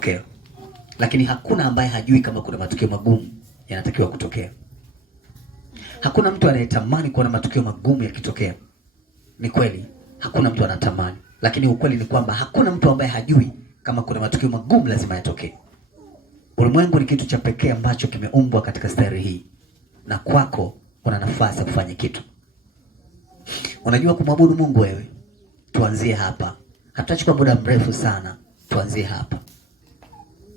Okay. Lakini hakuna ambaye hajui kama kuna matukio magumu yanatakiwa kutokea. Hakuna mtu anayetamani kuona matukio magumu yakitokea. Ni kweli, hakuna mtu anatamani. Lakini ukweli ni kwamba hakuna mtu ambaye hajui kama kuna matukio magumu lazima yatokee. Ulimwengu ni kitu cha pekee ambacho kimeumbwa katika staili hii. Na kwako una nafasi ya kufanya kitu. Unajua kumwabudu Mungu wewe? Tuanzie hapa. Hatutachukua muda mrefu sana. Tuanzie hapa.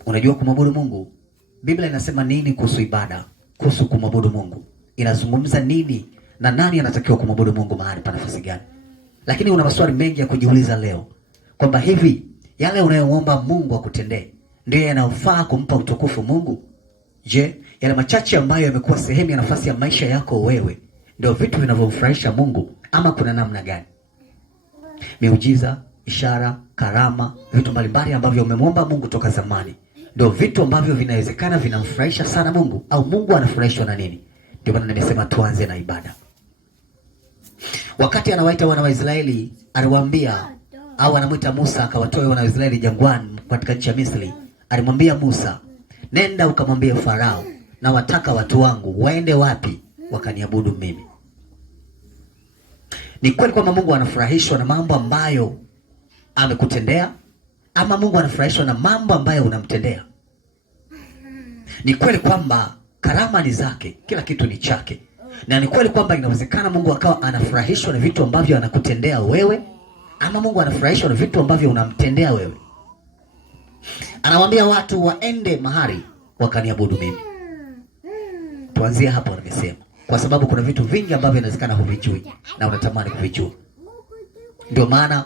Unajua kumwabudu Mungu? Biblia inasema nini kuhusu ibada? Kuhusu kumwabudu Mungu? Inazungumza nini na nani anatakiwa kumwabudu Mungu mahali pa nafasi gani? Lakini una maswali mengi ya kujiuliza leo. Kwamba hivi yale unayoomba Mungu akutendee ndio yanayofaa kumpa utukufu Mungu? Je, yale machache ambayo yamekuwa sehemu ya nafasi ya maisha yako wewe ndio vitu vinavyomfurahisha Mungu ama kuna namna gani? Miujiza, ishara, karama, vitu mbalimbali ambavyo umemwomba Mungu toka zamani ndio vitu ambavyo vinawezekana vinamfurahisha sana Mungu au Mungu anafurahishwa na nini? Ndio maana nimesema tuanze na ibada. Wakati anawaita wana wa Israeli, aliwaambia au anamwita Musa akawatoe wana wa Israeli jangwani katika nchi ya Misri. Alimwambia Musa, nenda ukamwambie Farao na wataka watu wangu waende wapi? Wakaniabudu mimi. Ni kweli kwamba Mungu anafurahishwa na mambo ambayo amekutendea ama Mungu anafurahishwa na mambo ambayo unamtendea? Ni kweli kwamba karama ni zake, kila kitu ni chake. Na ni kweli kwamba inawezekana Mungu akawa anafurahishwa na vitu ambavyo anakutendea wewe ama Mungu anafurahishwa na vitu ambavyo unamtendea wewe. Anawaambia watu waende mahali wakaniabudu mimi. Tuanzie hapo nimesema. Kwa sababu kuna vitu vingi ambavyo inawezekana huvijui na unatamani kuvijua. Ndio maana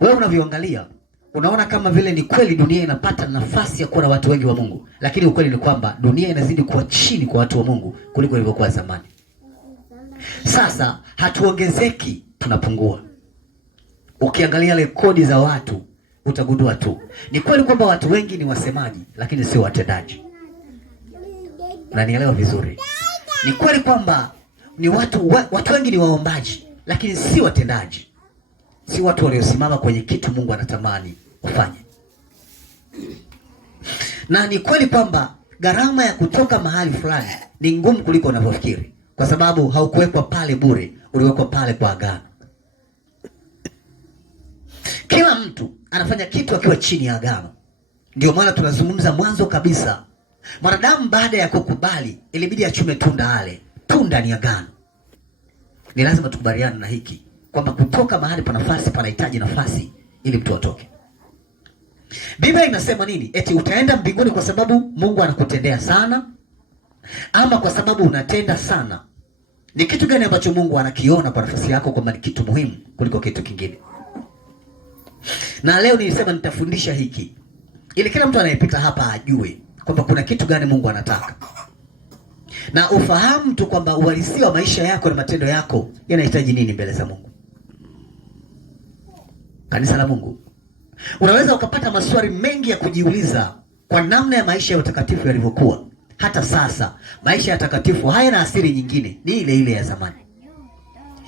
wewe unavyoangalia unaona kama vile ni kweli dunia inapata nafasi ya kuwa na watu wengi wa Mungu, lakini ukweli ni kwamba dunia inazidi kuwa chini kwa watu wa Mungu kuliko ilivyokuwa zamani. Sasa hatuongezeki, tunapungua. Ukiangalia rekodi za watu utagundua tu ni kweli kwamba watu wengi ni wasemaji lakini sio watendaji. Unanielewa vizuri? Ni kweli kwamba ni watu wengi ni waombaji lakini si watendaji. Si watu waliosimama kwenye kitu Mungu anatamani ufanye. Na ni kweli kwamba gharama ya kutoka mahali fulani ni ngumu kuliko unavyofikiri, kwa sababu haukuwekwa pale bure, uliwekwa pale kwa agano. Kila mtu anafanya kitu akiwa chini ya agano. Ndio maana tunazungumza mwanzo kabisa, mwanadamu baada ya kukubali ilibidi achume tunda ale. Tunda ni agano. Ni lazima tukubaliane na hiki kwamba kutoka mahali pa nafasi panahitaji nafasi ili mtu atoke. Biblia inasema nini? Eti utaenda mbinguni kwa sababu Mungu anakutendea sana ama kwa sababu unatenda sana? Ni kitu gani ambacho Mungu anakiona kwa nafasi yako kwamba ni kitu muhimu kuliko kitu kingine? Na leo nilisema nitafundisha hiki ili kila mtu anayepita hapa ajue kwamba kuna kitu gani Mungu anataka. Na ufahamu tu kwamba uhalisia wa maisha yako na matendo yako yanahitaji nini mbele za Mungu. Kanisa la Mungu, unaweza ukapata maswali mengi ya kujiuliza kwa namna ya maisha ya utakatifu yalivyokuwa. Hata sasa maisha ya utakatifu hayana asili nyingine, ni ile ile ya zamani.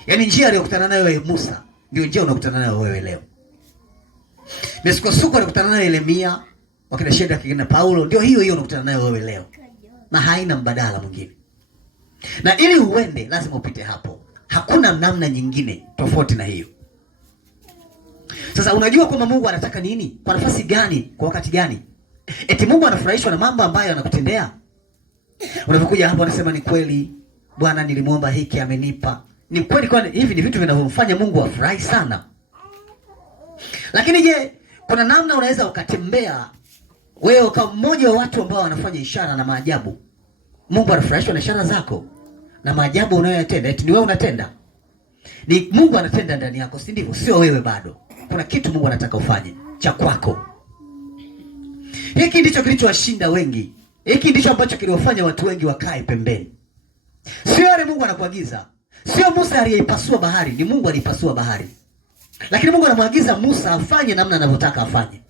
Yaani njia aliyokutana nayo Musa ndio njia unakutana nayo wewe leo. Misukosuko alikutana nayo Yeremia, wakina Shadraka, wakina Paulo, ndio hiyo hiyo unakutana nayo wewe leo. Na haina mbadala mwingine. Na ili uende lazima upite hapo. Hakuna namna nyingine tofauti na hiyo. Sasa unajua kwamba Mungu anataka nini? Kwa nafasi gani? Kwa wakati gani? Eti Mungu anafurahishwa na mambo ambayo anakutendea? Unapokuja hapo unasema ni kweli Bwana nilimuomba hiki amenipa. Ni kweli kwani hivi ni vitu vinavyomfanya Mungu afurahi sana. Lakini je, kuna namna unaweza ukatembea wewe kama mmoja wa watu ambao wanafanya ishara na maajabu? Mungu anafurahishwa na ishara zako na maajabu unayoyatenda. Eti ni wewe unatenda? Ni Mungu anatenda ndani yako, si ndivyo? Sio wewe bado. Kuna kitu Mungu anataka ufanye cha kwako. Hiki ndicho kilichowashinda wengi. Hiki ndicho ambacho kiliwafanya watu wengi wakae pembeni. Sio yale Mungu anakuagiza. Sio Musa aliyeipasua bahari, ni Mungu alipasua bahari. Lakini Mungu anamwagiza Musa afanye namna anavyotaka afanye.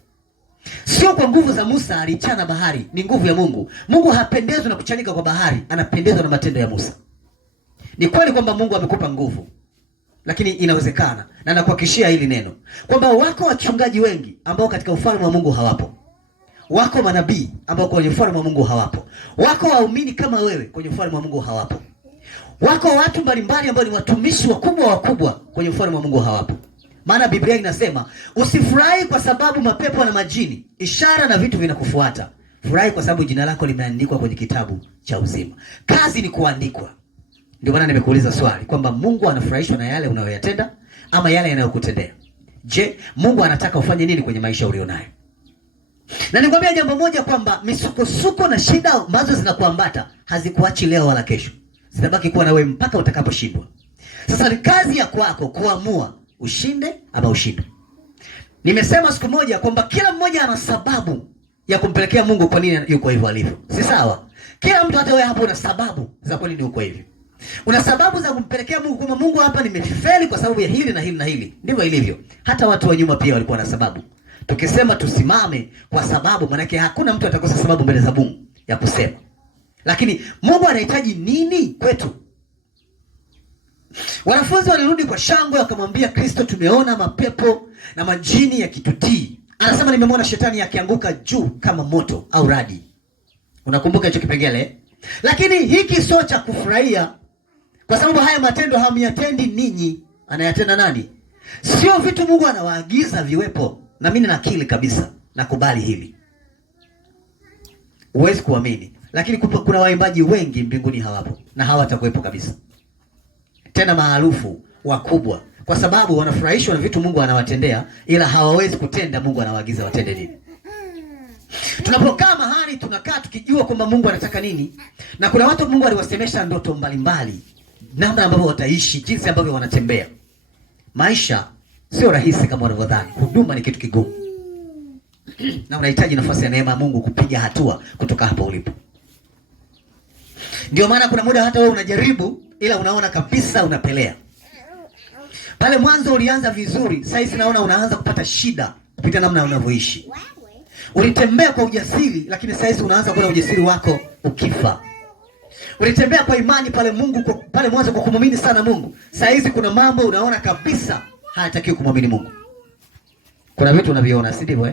Sio kwa nguvu za Musa alichana bahari, ni nguvu ya Mungu. Mungu hapendezwi na kuchanika kwa bahari, anapendezwa na matendo ya Musa. Ni kweli kwamba Mungu amekupa nguvu. Lakini inawezekana, na nakuhakikishia hili neno, kwamba wako wachungaji wengi ambao katika ufalme wa Mungu hawapo. Wako manabii ambao kwenye ufalme wa Mungu hawapo. Wako waumini kama wewe kwenye ufalme wa Mungu hawapo. Wako watu mbalimbali ambao ni watumishi wakubwa kwenye ufalme wa Mungu hawapo. Maana Biblia inasema, usifurahi kwa sababu mapepo na majini, ishara na vitu vinakufuata. Furahi kwa sababu jina lako limeandikwa kwenye kitabu cha uzima. Kazi ni kuandikwa. Ndio maana nimekuuliza swali kwamba Mungu anafurahishwa na yale unayoyatenda ama yale yanayokutendea. Je, Mungu anataka ufanye nini kwenye maisha ulionayo? Na nikwambia jambo moja kwamba misukosuko na shida ambazo zinakuambata hazikuachi leo wala kesho. Zitabaki kuwa na wewe mpaka utakaposhindwa. Sasa ni kazi ya kwako kuamua ushinde ama ushinde. Nimesema siku moja kwamba kila mmoja ana sababu ya kumpelekea Mungu kwa nini yuko hivyo alivyo. Si sawa? Kila mtu, hata wewe hapo, una sababu za kwa nini uko hivyo. Una sababu za kumpelekea Mungu kwamba Mungu, hapa nimefeli kwa sababu ya hili na hili na hili. Ndivyo ilivyo. Hata watu wa nyuma pia walikuwa na sababu. Tukisema tusimame kwa sababu, maana yake hakuna mtu atakosa sababu mbele za Mungu ya kusema. Lakini Mungu anahitaji nini kwetu? Wanafunzi walirudi kwa shangwe wakamwambia Kristo, tumeona mapepo na majini yakitutii. Anasema nimemwona shetani akianguka juu kama moto au radi. Unakumbuka hicho kipengele? Lakini hiki sio cha kufurahia, kwa sababu haya matendo hamyatendi ninyi. Anayatenda nani? Sio vitu Mungu anawaagiza viwepo. Na mimi nina akili kabisa, nakubali hili. Huwezi kuamini, lakini kuna waimbaji wengi mbinguni hawapo na hawatakuwepo kabisa. Tena maarufu wakubwa, kwa sababu wanafurahishwa na vitu Mungu anawatendea, ila hawawezi kutenda Mungu anawaagiza watende nini. Tunapokaa mahali tunakaa tukijua kwamba Mungu anataka nini. Na kuna watu Mungu aliwasemesha ndoto mbalimbali, namna ambavyo wataishi, jinsi ambavyo wanatembea. Maisha sio rahisi kama wanavyodhani. Huduma ni kitu kigumu. Na unahitaji nafasi ya neema ya Mungu kupiga hatua kutoka hapo ulipo. Ndio maana kuna muda hata wewe unajaribu, ila unaona kabisa unapelea. Pale mwanzo ulianza vizuri, sasa hivi naona unaanza kupata shida kupitia namna unavyoishi. Ulitembea kwa ujasiri, lakini sasa hivi unaanza kuona ujasiri wako ukifa. Ulitembea kwa imani pale Mungu, pale mwanzo kwa kumwamini sana Mungu. Sasa hivi kuna mambo unaona kabisa hayatakiwi kumwamini Mungu. Kuna vitu unaviona, si ndivyo?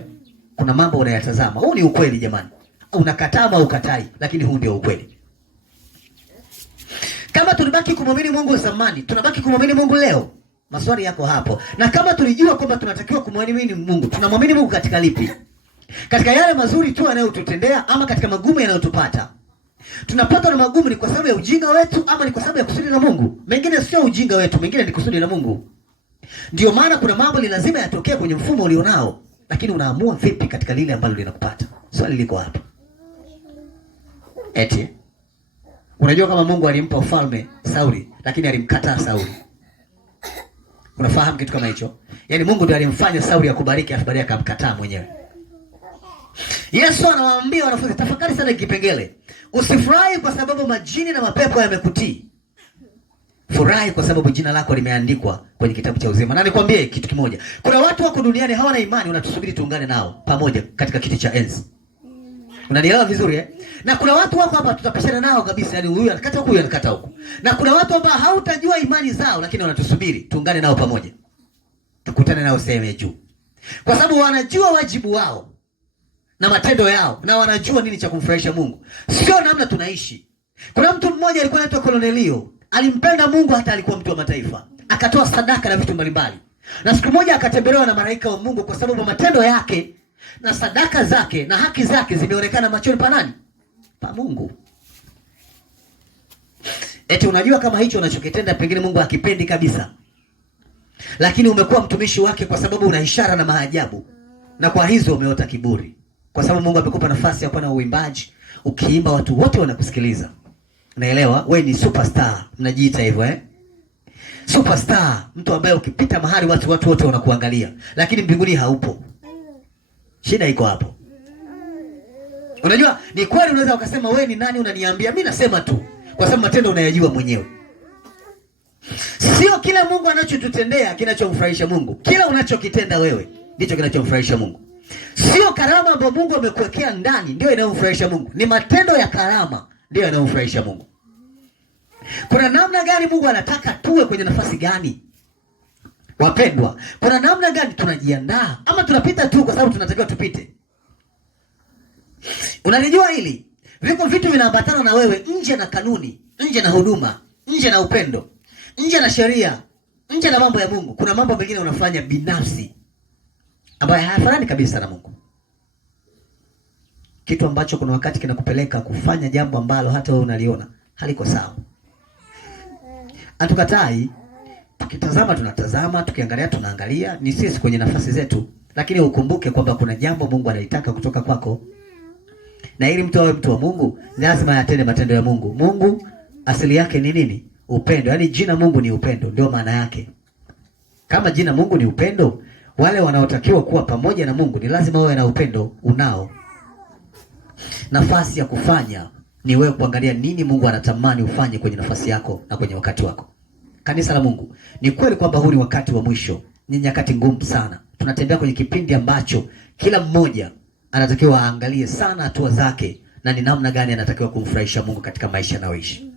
Kuna mambo unayatazama. Huu ni ukweli jamani. Unakataa au ukatai, lakini huu ndio ukweli. Kama tulibaki kumwamini Mungu zamani, tunabaki kumwamini Mungu leo? Maswali yako hapo. Na kama tulijua kwamba tunatakiwa kumwamini Mungu, tunamwamini Mungu katika lipi? Katika yale mazuri tu anayotutendea ama katika magumu yanayotupata? Tunapata na magumu ni kwa sababu ya ujinga wetu ama ni kwa sababu ya kusudi la Mungu? Mengine sio ujinga wetu, mengine ni kusudi la Mungu. Ndio maana kuna mambo ni lazima yatokee kwenye mfumo ulionao, lakini unaamua vipi katika lile ambalo linakupata. Swali liko hapa. Eti unajua kama Mungu alimpa ufalme Sauli, lakini alimkataa Sauli. Unafahamu kitu kama hicho? Yaani Mungu ndiye alimfanya Sauli akubariki, afu baadaye akamkataa mwenyewe. Yesu anawaambia wanafunzi, tafakari sana kipengele. Usifurahi kwa sababu majini na mapepo yamekutii. Furahi kwa sababu jina lako limeandikwa kwenye kitabu cha uzima. Na nikwambie kitu kimoja. Kuna watu wako duniani hawana imani, unatusubiri tuungane nao pamoja katika kiti cha enzi. Unanielewa vizuri eh? Na kuna watu wako hapa tutapishana nao kabisa, yani huyu anakata huku, huyu anakata huku. Na kuna watu ambao hautajua imani zao, lakini wanatusubiri tuungane nao pamoja. Tukutane nao sehemu ya juu. Kwa sababu wanajua wajibu wao na matendo yao, na wanajua nini cha kumfurahisha Mungu. Sio namna tunaishi. Kuna mtu mmoja alikuwa anaitwa Kornelio, alimpenda Mungu hata alikuwa mtu wa mataifa. Akatoa sadaka na vitu mbalimbali. Na siku moja akatembelewa na malaika wa Mungu kwa sababu matendo yake na sadaka zake na haki zake zimeonekana machoni pa nani? Pa Mungu. Eti unajua kama hicho unachokitenda pengine Mungu hakipendi kabisa. Lakini umekuwa mtumishi wake kwa sababu una ishara na maajabu. Na kwa hizo umeota kiburi. Kwa sababu Mungu amekupa nafasi ya kuwa na uimbaji, ukiimba watu wote wanakusikiliza. Unaelewa? Wewe ni superstar, mnajiita hivyo eh? Superstar, mtu ambaye ukipita mahali watu wote wanakuangalia, lakini mbinguni haupo. Shida iko hapo. Unajua, ni kweli unaweza ukasema wewe ni nani unaniambia? Mimi nasema tu kwa sababu matendo unayajua mwenyewe. Sio kila Mungu anachotutendea kinachomfurahisha Mungu. Kila unachokitenda wewe ndicho kinachomfurahisha Mungu. Sio karama ambayo Mungu amekuwekea ndani ndio inayomfurahisha Mungu. Ni matendo ya karama ndio yanayomfurahisha Mungu. Kuna namna gani Mungu anataka tuwe kwenye nafasi gani? Wapendwa, kuna namna gani tunajiandaa ama tunapita tu kwa sababu tunatakiwa tupite? Unalijua hili? Viko vitu vinaambatana na wewe nje na kanuni, nje na huduma, nje na upendo, nje na sheria, nje na mambo ya Mungu. Kuna mambo mengine unafanya binafsi ambayo hayafanani kabisa na Mungu. Kitu ambacho kuna wakati kinakupeleka kufanya jambo ambalo hata wewe unaliona haliko sawa. Hatukatai, tukitazama tunatazama, tukiangalia tunaangalia, ni sisi kwenye nafasi zetu, lakini ukumbuke kwamba kuna jambo Mungu analitaka kutoka kwako. Na ili mtu awe mtu wa Mungu, lazima atende matendo ya Mungu. Mungu asili yake ni nini? Upendo. Yaani jina Mungu ni upendo, ndio maana yake. Kama jina Mungu ni upendo, wale wanaotakiwa kuwa pamoja na Mungu ni lazima wawe na upendo unao. Nafasi ya kufanya ni wewe kuangalia nini Mungu anatamani ufanye kwenye nafasi yako na kwenye wakati wako. Kanisa la Mungu, ni kweli kwamba huu ni wakati wa mwisho. Ni nyakati ngumu sana. Tunatembea kwenye kipindi ambacho kila mmoja anatakiwa aangalie sana hatua zake na ni namna gani anatakiwa kumfurahisha Mungu katika maisha anayoishi.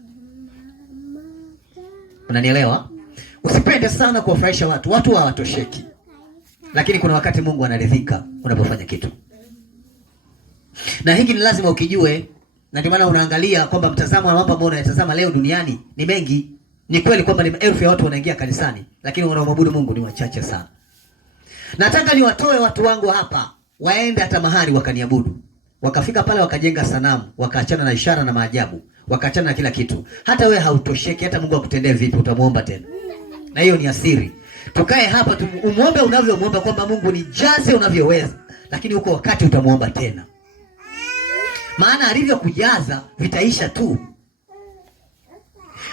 Unanielewa? Usipende sana kuwafurahisha watu. Watu hawatosheki. Lakini kuna wakati Mungu anaridhika unapofanya kitu. Na hiki ni lazima ukijue, na ndio maana unaangalia kwamba mtazamo wa mambo ambayo unayatazama leo duniani ni mengi. Ni kweli kwamba ni maelfu ya watu wanaingia kanisani, lakini wanaomwabudu Mungu ni wachache sana. Nataka niwatoe watu wangu hapa, waende hata mahali wakaniabudu. Wakafika pale wakajenga sanamu, wakaachana na ishara na maajabu, wakaachana na kila kitu. Hata wewe hautosheki, hata Mungu akutendee vipi utamuomba tena. Na hiyo ni asiri. Tukae hapa umuombe unavyomuomba kwamba Mungu nijaze unavyoweza, lakini huko wakati utamuomba tena. Maana alivyokujaza vitaisha tu.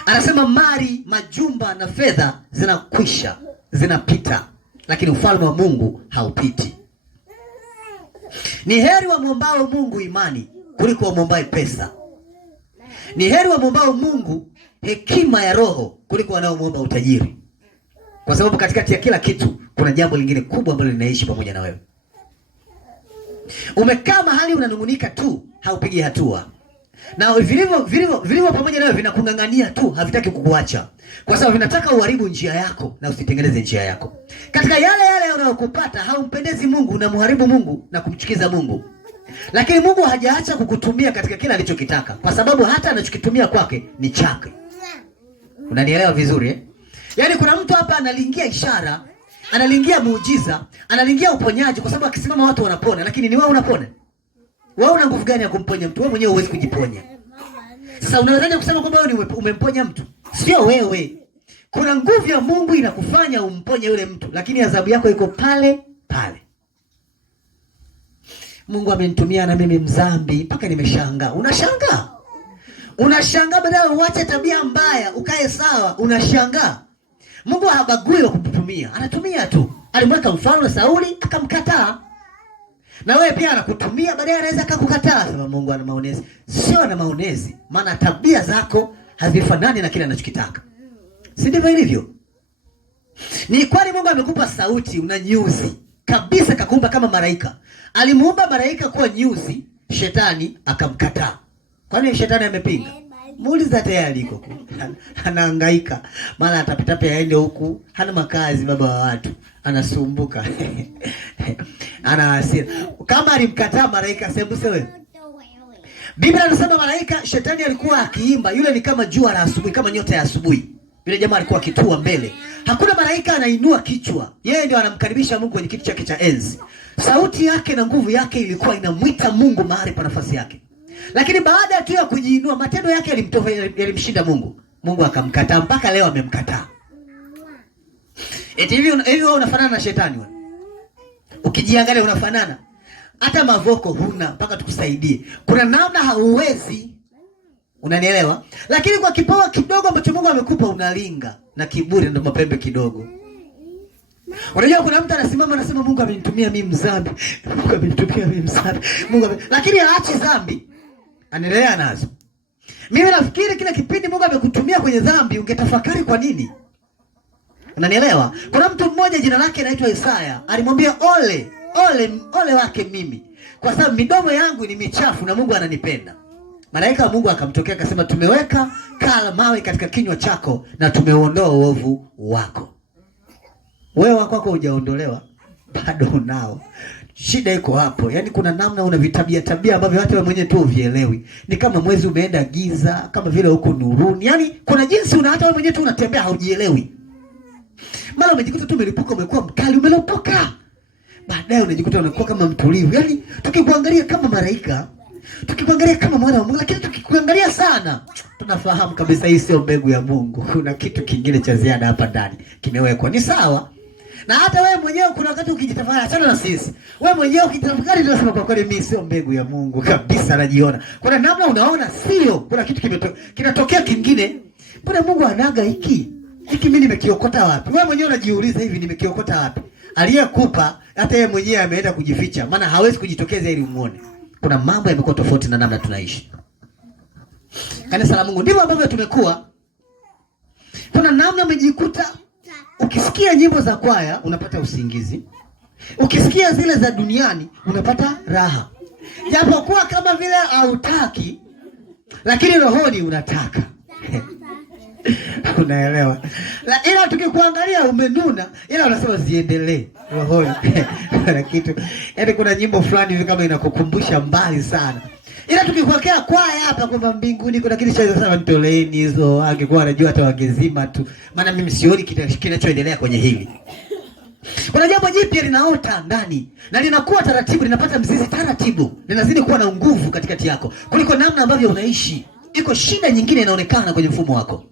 Anasema mali, majumba na fedha zinakwisha, zinapita, lakini ufalme wa Mungu haupiti. Ni heri wamwombao Mungu imani kuliko wamwombao pesa. Ni heri wamwombao Mungu hekima ya roho kuliko wanaomwomba utajiri. Kwa sababu katikati ya kila kitu kuna jambo lingine kubwa ambalo linaishi pamoja na wewe. Umekaa mahali unanungunika tu, haupigi hatua. Na vilivyo pamoja nawe vinakungangania tu, havitaki kukuacha. Kwa sababu vinataka uharibu njia yako na usitengeneze njia yako. Katika yale unayokupata haumpendezi Mungu, unamharibu Mungu na kumchukiza Mungu. Lakini Mungu hajaacha kukutumia katika kila alichokitaka, kwa sababu hata anachokitumia kwake ni chake. Unanielewa vizuri eh? Yaani kuna mtu hapa analingia ishara, analingia muujiza, analingia uponyaji kwa sababu akisimama watu wanapona, lakini ni wewe unapona. Wewe una nguvu gani ya kumponya mtu? Wewe mwenyewe huwezi kujiponya. Sasa unawezaje kusema kwamba wewe umemponya mtu? Sio wewe. Kuna nguvu ya Mungu inakufanya umponye yule mtu, lakini adhabu yako iko pale pale. Mungu amenitumia na mimi mzambi mpaka nimeshangaa. Unashangaa? Unashangaa badala uache tabia mbaya, ukae sawa, unashangaa. Mungu habagui wa kukutumia, anatumia tu. Alimweka mfalme Sauli akamkataa. Na wewe pia anakutumia, baadaye anaweza akakukataa. Sema Mungu ana maonezi. Sio ana maonezi, maana tabia zako hazifanani na kile anachokitaka. Si ndivyo ilivyo? Ni kweli Mungu amekupa sauti, una nyuzi. Kabisa kakuumba kama malaika. Alimuumba malaika kuwa nyuzi, shetani akamkataa. Kwani shetani amepinga? Muuliza tayari yuko. Anahangaika. Mara atapita pia aende huku, hana makazi baba wa watu. Anasumbuka. Ana hasira. Kama alimkataa malaika sembuse wewe. Biblia inasema malaika, shetani alikuwa akiimba, yule ni kama jua la asubuhi, kama nyota ya asubuhi. Yule jamaa alikuwa akitua mbele. Hakuna malaika anainua kichwa. Yeye ndio anamkaribisha Mungu kwenye kiti chake cha enzi. Sauti yake na nguvu yake ilikuwa inamuita Mungu mahali pa nafasi yake. Lakini baada tu ya kujiinua, matendo yake yalimshinda Mungu. Mungu akamkataa, mpaka leo amemkataa. Eti hivi unafanana na shetani wewe. Ukijiangalia unafanana. Hata mavoko huna mpaka tukusaidie. Kuna namna hauwezi. Unanielewa? Lakini kwa kipawa kidogo ambacho Mungu amekupa unalinga, na kiburi ndio mapembe kidogo. Unajua kuna mtu anasimama anasema Mungu amenitumia mimi mzambi. Mungu amenitumia mimi mzambi. Lakini haachi dhambi. Anaendelea nazo. Mimi nafikiri kila kipindi Mungu amekutumia kwenye dhambi ungetafakari kwa nini. Unanielewa? Kuna mtu mmoja jina lake anaitwa Isaya, alimwambia ole wake mimi, kwa sababu midomo yangu ni michafu na Mungu ananipenda. Malaika wa Mungu akamtokea akasema, tumeweka kaa mawe katika kinywa chako na tumeuondoa uovu wako. Wewe wako hujaondolewa, bado unao. Shida iko hapo. Yaani kuna namna una vitabia ambavyo hata wewe mwenyewe tu uvielewi. Ni kama mwezi umeenda giza, kama vile huko nuruni. Yaani kuna jinsi hata wewe mwenyewe tu unatembea haujielewi. Mara umejikuta tu umelipuka, umekuwa mkali, umelopoka. Baadaye unajikuta unakuwa kama mtulivu. Yaani tukikuangalia kama malaika, tukikuangalia kama mwana wa Mungu, lakini tukikuangalia sana tunafahamu kabisa hii sio mbegu ya Mungu. Kuna kitu kingine cha ziada hapa ndani kimewekwa. Ni sawa. Na hata wewe mwenyewe kuna wakati ukijitafakari, achana na sisi. Wewe mwenyewe ukijitafakari unasema kwa kweli mimi sio mbegu ya Mungu kabisa, najiona. Kuna namna unaona sio, kuna kitu kinatokea kingine. Mbona Mungu anaga hiki? Hiki mimi nimekiokota wapi? Wewe mwenyewe unajiuliza hivi, nimekiokota wapi? Aliyekupa hata yeye mwenyewe ameenda kujificha, maana hawezi kujitokeza ili umuone. Kuna mambo yamekuwa tofauti na namna tunaishi. Kanisa la Mungu ndivyo ambavyo tumekuwa. Kuna namna umejikuta ukisikia nyimbo za kwaya unapata usingizi. Ukisikia zile za duniani unapata raha. Japokuwa kama vile hautaki, lakini rohoni unataka. Unaelewa? Ila tukikuangalia umenuna, ila unasema ziendelee rohoni. Kuna kitu. Yaani kuna nyimbo fulani hivi kama inakukumbusha mbali sana. Ila tukikuwekea kwaya hapa kwamba mbinguni kuna kitu cha sana, nitoleeni hizo. Angekuwa anajua hata wangezima tu. Maana mimi sioni kinachoendelea kwenye hili. Kuna jambo jipya linaota ndani na linakuwa taratibu, linapata mzizi taratibu. Linazidi kuwa na nguvu katikati yako kuliko namna ambavyo unaishi. Iko shida nyingine inaonekana kwenye mfumo wako.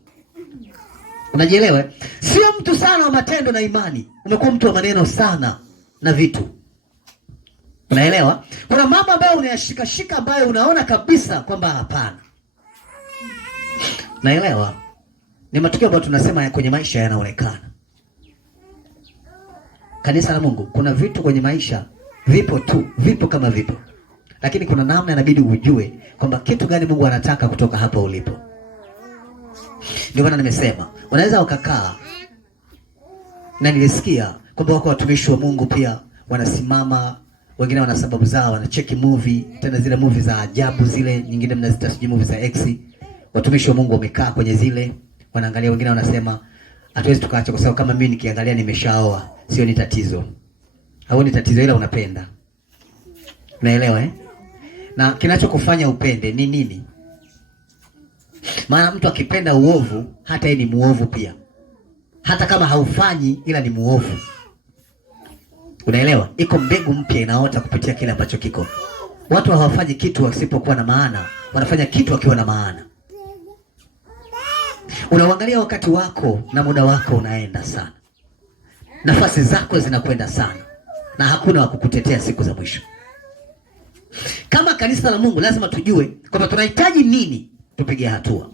Unajielewa? Sio mtu sana wa matendo na imani. Umekuwa mtu wa maneno sana na vitu. Unaelewa? Kuna mambo ambayo unayashika ambayo unaona kabisa kwamba hapana. Naelewa? Ni matukio ambayo tunasema kwenye maisha yanaonekana. Kanisa la Mungu, kuna vitu kwenye maisha vipo tu, vipo kama vipo. Lakini kuna namna inabidi ujue kwamba kitu gani Mungu anataka kutoka hapa ulipo. Ndio maana nimesema, unaweza ukakaa, na nilisikia kwamba wako watumishi wa Mungu pia wanasimama, wengine wana sababu zao, wanacheki movie, tena zile movie za ajabu zile, nyingine mnazita sijui movie za X. Watumishi wa Mungu wamekaa kwenye zile, wanaangalia, wengine wanasema hatuwezi tukaacha kwa sababu kama mimi nikiangalia nimeshaoa, sio ni tatizo. Au ni tatizo ila unapenda. Unaelewa Na kinachokufanya upende ni nini? Maana mtu akipenda uovu, hata yeye ni muovu pia. Hata kama haufanyi ila ni muovu. Unaelewa? Iko mbegu mpya inaota kupitia kile ambacho kiko. Watu hawafanyi kitu wasipokuwa na maana, wanafanya kitu wakiwa na maana. Unaangalia wakati wako na muda wako unaenda sana. Nafasi zako zinakwenda sana. Na hakuna wa kukutetea siku za mwisho. Kama kanisa la Mungu lazima tujue kwamba tunahitaji nini tupige hatua.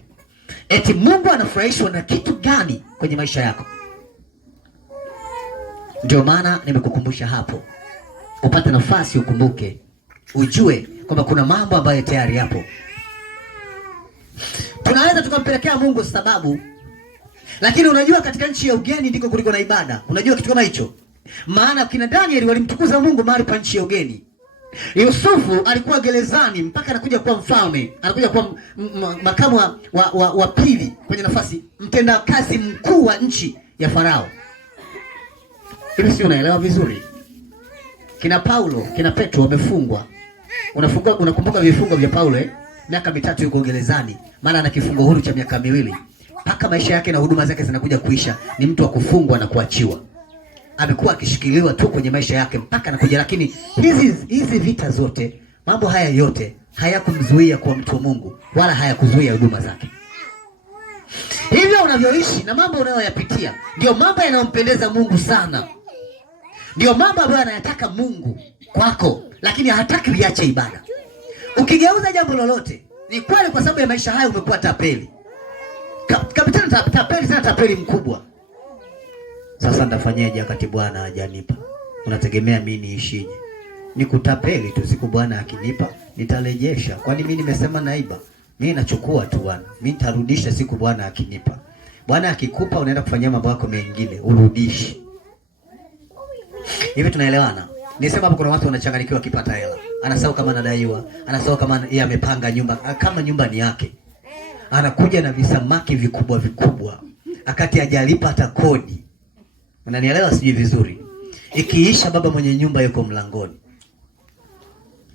Eti Mungu anafurahishwa na kitu gani kwenye maisha yako? Ndio maana nimekukumbusha hapo. Upate nafasi ukumbuke, ujue kwamba kuna mambo ambayo tayari yapo. Tunaweza tukampelekea Mungu sababu, lakini unajua katika nchi ya ugeni ndiko kuliko na ibada. Unajua kitu kama hicho? Maana kina Danieli walimtukuza Mungu mahali pa nchi ya ugeni. Yusufu alikuwa gerezani mpaka anakuja kuwa mfalme, anakuja kuwa makamu wa pili kwenye nafasi, mtenda kazi mkuu wa nchi ya Farao. Hivi si unaelewa vizuri? Kina Paulo, kina Petro wamefungwa. Unakumbuka vifungo vya Paulo miaka 3 yuko gerezani, maana ana kifungo huru cha miaka 2. Mpaka maisha yake na huduma zake zinakuja kuisha, ni mtu wa kufungwa na kuachiwa. Amekuwa akishikiliwa tu kwenye maisha yake mpaka anakuja, lakini hizi vita zote, mambo haya yote hayakumzuia kuwa mtu wa Mungu wala hayakuzuia huduma zake. Hivyo unavyoishi na mambo unayoyapitia ndio mambo yanayompendeza Mungu sana. Ndio mambo ambayo anayataka Mungu kwako, lakini hataki uiache ibada. Ukigeuza jambo lolote, ni kweli kwa sababu ya maisha haya umekuwa tapeli. Kapitana tapeli sana, tapeli mkubwa. Sasa ndafanyaje wakati Bwana hajanipa? Unategemea mimi niishije? Nikutapeli tu, siku Bwana akinipa nitarejesha. Kwani mimi nimesema naiba? Mimi nachukua tu Bwana. Mimi nitarudisha siku Bwana akinipa. Bwana akikupa unaenda kufanyia mambo yako mengine, urudishi. Hivi tunaelewana? Nisema hapo kuna watu wanachanganyikiwa wakipata hela. Anasahau kama anadaiwa, anasahau kama yeye amepanga nyumba, kama nyumba ni yake. Anakuja na visamaki vikubwa vikubwa. Akati hajalipa hata kodi. Unanielewa sijui vizuri? Ikiisha baba mwenye nyumba yuko mlangoni.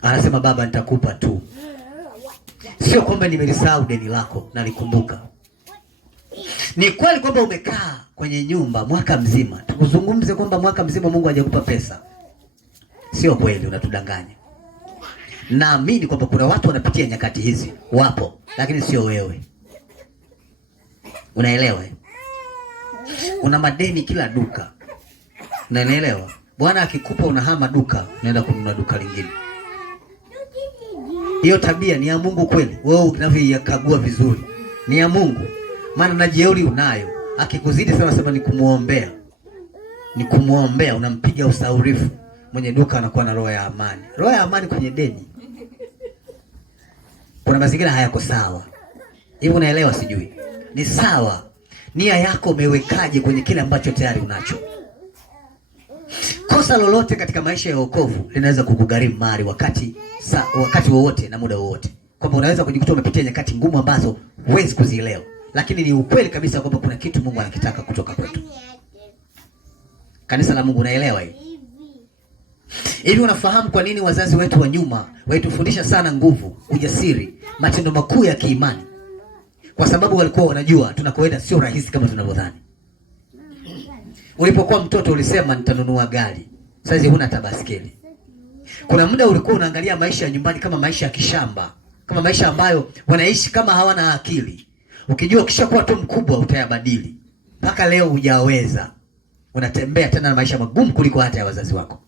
Anasema baba, nitakupa tu. Sio kwamba nimelisahau deni lako, nalikumbuka. Ni kweli kwamba umekaa kwenye nyumba mwaka mzima. Tukuzungumze kwamba mwaka mzima Mungu hajakupa pesa. Sio kweli, unatudanganya. Naamini kwamba kuna watu wanapitia nyakati hizi, wapo, lakini sio wewe. Unaelewa? Una madeni kila duka. Unaelewa? Bwana akikupa unahama duka, unaenda kununua duka lingine. Hiyo tabia ni ya Mungu kweli? Wewe unavyoikagua vizuri, ni ya Mungu? Maana na jeuri unayo. Akikuzidi sana sema ni kumuombea. Ni kumuombea, unampiga usaurifu. Mwenye duka anakuwa na roho ya amani. Roho ya amani kwenye deni. Kuna mazingira hayako sawa. Hivi unaelewa sijui? Ni sawa. Nia yako umewekaje kwenye kile ambacho tayari unacho? Kosa lolote katika maisha ya wokovu linaweza kukugharimu mali wakati wowote na muda wowote. Kwamba unaweza kujikuta umepitia nyakati ngumu ambazo huwezi kuzielewa. Lakini ni ukweli kabisa kwamba kuna kitu Mungu anakitaka kutoka kwetu. Kanisa la Mungu, unaelewa hili? Hivi unafahamu kwa nini wazazi wetu wa nyuma walitufundisha sana nguvu, ujasiri, matendo makuu ya kiimani? Kwa sababu walikuwa wanajua tunakoenda sio rahisi kama tunavyodhani. Ulipokuwa mtoto ulisema nitanunua gari. Sasa huna hata baskeli. Kuna muda ulikuwa unaangalia maisha ya nyumbani kama maisha ya kishamba, kama maisha ambayo wanaishi kama hawana akili. Ukijua ukishakuwa tu mkubwa utayabadili. Mpaka leo hujaweza. Unatembea tena na maisha magumu kuliko hata ya wazazi wako.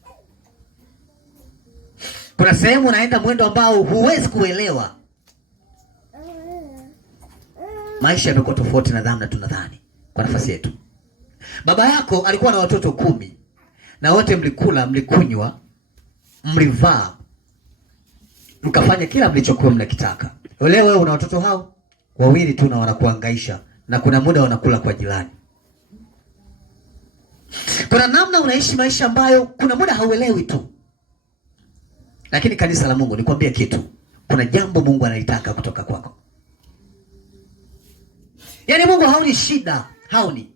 Kuna sehemu unaenda mwendo ambao huwezi kuelewa. Maisha yamekuwa tofauti na namna tunadhani kwa nafasi yetu. Baba yako alikuwa na watoto 10. Na wote mlikula, mlikunywa, mlivaa, mkafanya kila mlichokuwa mnakitaka. Leo wewe una watoto hao 2 tu na wanakuhangaisha, na kuna muda wanakula kwa jirani. Kuna namna unaishi maisha ambayo kuna muda hauelewi tu. Lakini kanisa la Mungu, nikwambie kitu. Kuna jambo Mungu analitaka kutoka kwako. Yaani Mungu haoni shida, haoni.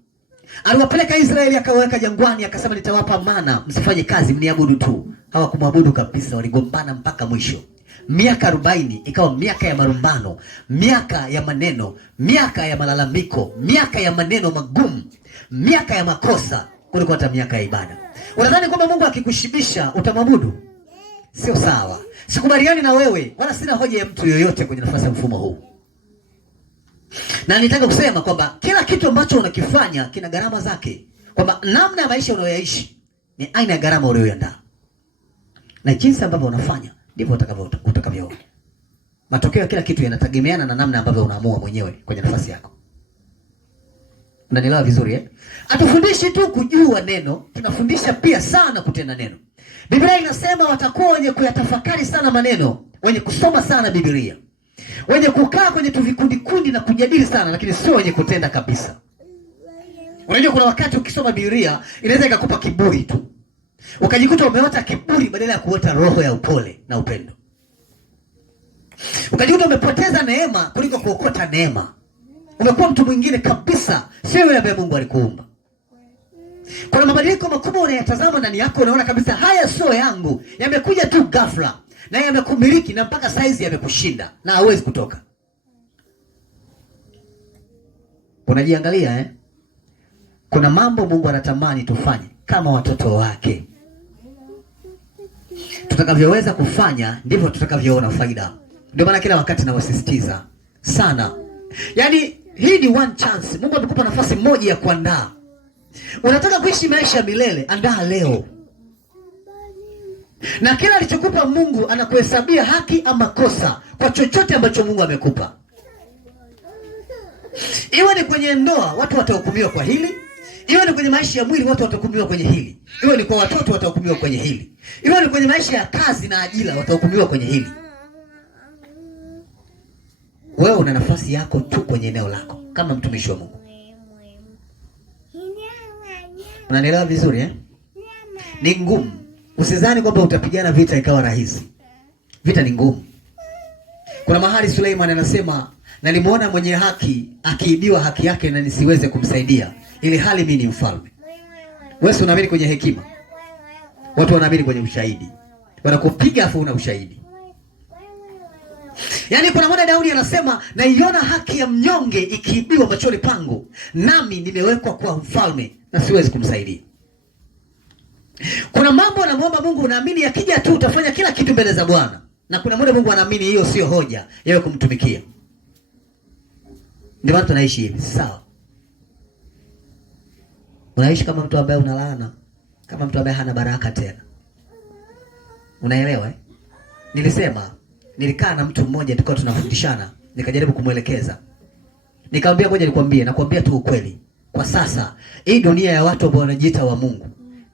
Aliwapeleka Israeli akaweka jangwani, akasema nitawapa mana, msifanye kazi, mniabudu tu. Hawakumwabudu kabisa, waligombana mpaka mwisho. Miaka 40 ikawa miaka ya marumbano, miaka ya maneno, miaka ya malalamiko, miaka ya maneno magumu, miaka ya makosa kuliko hata miaka ya ibada. Unadhani kwamba Mungu akikushibisha utamwabudu? Sio sawa. Sikubaliani na wewe, wala sina hoja ya mtu yoyote kwenye nafasi ya mfumo huu. Na nitaka kusema kwamba kila kitu ambacho unakifanya kina gharama zake. Kwamba namna ya maisha unayoishi ni aina ya gharama uliyoandaa. Na jinsi ambavyo unafanya ndivyo utakavyoona. Matokeo ya kila kitu yanategemeana na namna ambavyo unaamua mwenyewe kwenye nafasi yako. Unanielewa vizuri eh? Hatufundishi tu kujua neno, tunafundisha pia sana kutenda neno. Biblia inasema watakuwa wenye kuyatafakari sana maneno, wenye kusoma sana Biblia, wenye kukaa kwenye vikundi na kujadili sana, lakini sio wenye kutenda kabisa. Unajua kuna wakati ukisoma Biblia inaweza ikakupa kiburi tu. Ukajikuta umeota kiburi badala ya kuota roho ya upole na upendo. Ukajikuta umepoteza neema kuliko kuokota neema. Umekuwa mtu mwingine kabisa, sio yule ambaye Mungu alikuumba. Kuna mabadiliko makubwa unayatazama ndani yako, unaona kabisa haya sio yangu, yamekuja tu ghafla na yamekumiliki na mpaka saizi yamekushinda na hauwezi kutoka. Unajiangalia eh? Kuna mambo Mungu anatamani tufanye kama watoto wake. Tutakavyoweza kufanya ndivyo tutakavyoona faida. Ndio maana kila wakati nawasisitiza sana. Yaani hii ni one chance. Mungu amekupa nafasi moja ya kuandaa. Unataka kuishi maisha ya milele, andaa leo. Na kila alichokupa Mungu anakuhesabia haki ama kosa kwa chochote ambacho Mungu amekupa. Iwe ni kwenye ndoa, watu watahukumiwa kwa hili. Iwe ni kwenye maisha ya mwili, watu watahukumiwa kwenye hili. Iwe ni kwa watoto, watahukumiwa kwenye hili. Iwe ni kwenye maisha ya kazi na ajira, watahukumiwa kwenye hili. Wewe una nafasi yako tu kwenye eneo lako kama mtumishi wa Mungu. Unanielewa vizuri eh? Ni ngumu. Usizani kwamba utapigana vita ikawa rahisi. Vita ni ngumu. Kuna mahali Suleiman anasema, nalimuona mwenye haki akiibiwa haki yake na nisiweze kumsaidia, ili hali mimi ni mfalme. Wewe unaamini kwenye hekima? Watu wanaamini kwenye ushahidi. Wanakupiga afu una ushahidi. Yaani kuna mwana Daudi anasema, naiona haki ya mnyonge ikiibiwa machoni pangu, nami nimewekwa kwa mfalme na siwezi kumsaidia. Kuna mambo anamuomba Mungu, unaamini yakija tu utafanya kila kitu mbele za Bwana. Na kuna muda Mungu anaamini hiyo sio hoja yawe kumtumikia. Ndio maana tunaishi hivi, sawa? Unaishi kama mtu ambaye unalaana, kama mtu ambaye hana baraka tena. Unaelewa eh? Nilikaa na mtu mmoja tulikuwa tunafundishana, nikajaribu kumuelekeza. Nikamwambia ngoja nikwambie, nakwambia tu ukweli. Kwa sasa, hii dunia ya watu ambao wanajiita wa Mungu,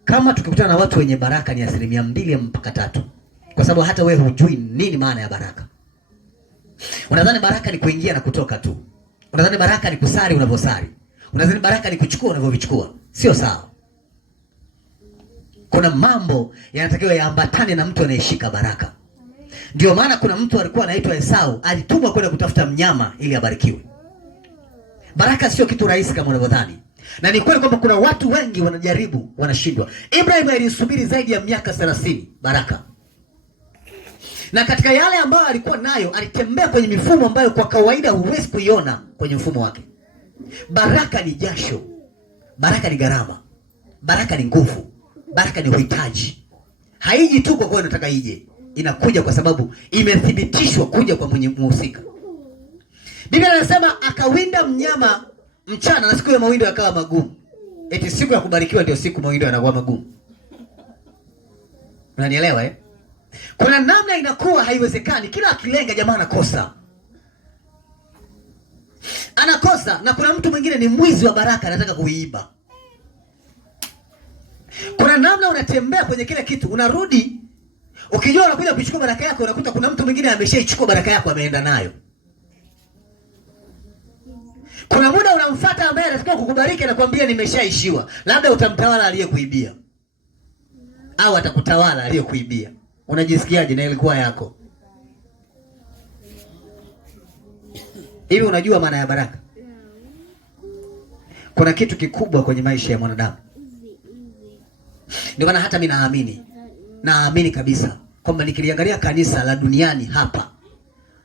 kama tukikutana na watu wenye baraka ni 2% mpaka 3%. Kwa sababu hata wewe hujui nini maana ya baraka. Unadhani baraka ni kuingia na kutoka tu. Unadhani baraka ni kusali unavyosali. Unadhani baraka ni kuchukua unavyovichukua. Sio sawa. Kuna mambo yanatakiwa yaambatane na mtu anayeshika baraka. Ndio maana kuna mtu alikuwa anaitwa Esau, alitumwa kwenda kutafuta mnyama ili abarikiwe. Baraka sio kitu rahisi kama unavyodhani. Na ni kweli kwamba kuna watu wengi wanajaribu, wanashindwa. Ibrahim alisubiri zaidi ya miaka 30 baraka. Na katika yale ambayo alikuwa nayo, alitembea kwenye mifumo ambayo kwa kawaida huwezi kuiona kwenye mfumo wake. Baraka ni jasho. Baraka ni gharama. Baraka ni nguvu. Baraka ni uhitaji. Haiji tu kwa kuwa unataka ije. Inakuja kwa sababu imethibitishwa kuja kwa mwenye mhusika. Biblia inasema akawinda mnyama mchana na siku ya mawindo yakawa magumu. Eti siku ya kubarikiwa ndio siku mawindo yanakuwa magumu. Unanielewa eh? Kuna namna inakuwa haiwezekani, kila akilenga jamaa anakosa. Anakosa, na kuna mtu mwingine ni mwizi wa baraka anataka kuiiba. Kuna namna unatembea kwenye kile kitu, unarudi ukijua unakuja kuchukua baraka yako, unakuta kuna mtu mwingine ameshaichukua baraka yako ameenda nayo. Kuna muda unamfuata ambaye anataka kukubariki na kuambia nimeshaishiwa. Labda utamtawala aliyekuibia. Au atakutawala aliyekuibia. Unajisikiaje na ilikuwa yako? Hivi unajua maana ya baraka? Kuna kitu kikubwa kwenye maisha ya mwanadamu. Ndio maana hata mimi naamini kabisa kwamba nikiliangalia kanisa la duniani hapa,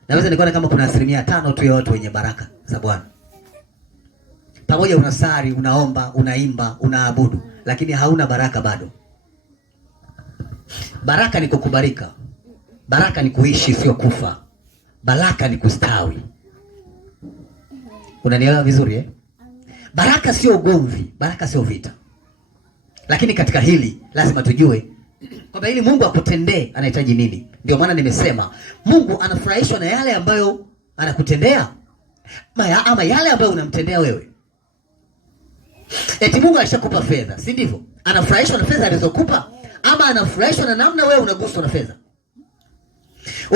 naweza nikaona kama kuna 5% tu ya watu wenye baraka za Bwana. Pamoja unasali, unaomba, unaimba, unaabudu, lakini hauna baraka bado. Baraka ni kukubarika. Baraka ni kuishi sio kufa. Baraka ni kustawi. Unanielewa vizuri eh? Baraka sio ugomvi, baraka sio vita. Lakini katika hili lazima tujue kwamba ili Mungu akutendee anahitaji nini. Ndio maana nimesema Mungu anafurahishwa na yale ambayo anakutendea ama yale ambayo unamtendea wewe. Eti Mungu alishakupa fedha, si ndivyo? Anafurahishwa na fedha alizokupa ama anafurahishwa na namna wewe unaguswa na fedha?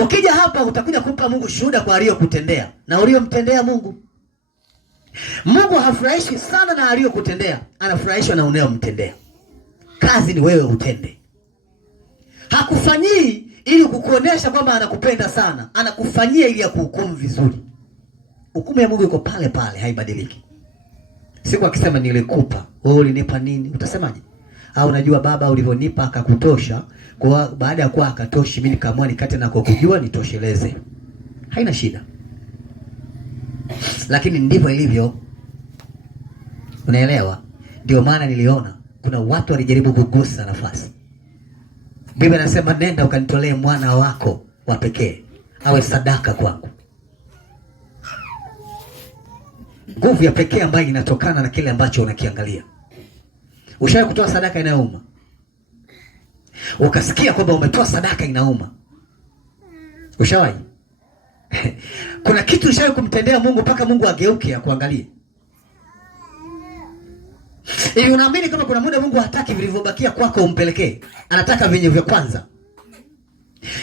Ukija hapa utakuja kumpa Mungu shuhuda kwa aliyokutendea na uliyomtendea Mungu. Mungu hafurahishi sana na aliyokutendea, anafurahishwa na unayomtendea. Kazi ni wewe utende. Hakufanyii ili kukuonesha kwamba anakupenda sana, anakufanyia ili akuhukumu vizuri. Hukumu ya Mungu iko pale pale, haibadiliki. Siku akisema nilikupa, wewe ulinipa nini? Utasemaje? Au unajua baba ulivyonipa akakutosha, kwa baada ya kuwa akatoshi mimi nikaamua nikate na kukujua nitosheleze. Haina shida. Lakini ndivyo ilivyo. Unaelewa? Ndio maana niliona kuna watu walijaribu kugusa nafasi. Biblia inasema nenda ukanitolee mwana wako wa pekee awe sadaka kwangu. Nguvu ya pekee ambayo inatokana na kile ambacho unakiangalia. Ushawahi kutoa sadaka inauma? Ukasikia kwamba umetoa sadaka inauma? Ushawahi? Kuna kitu ushawahi kumtendea Mungu mpaka Mungu ageuke akuangalie? Hivi unaamini kama kuna muda Mungu hataki vilivyobakia kwako umpelekee? Anataka vyenye vya kwanza.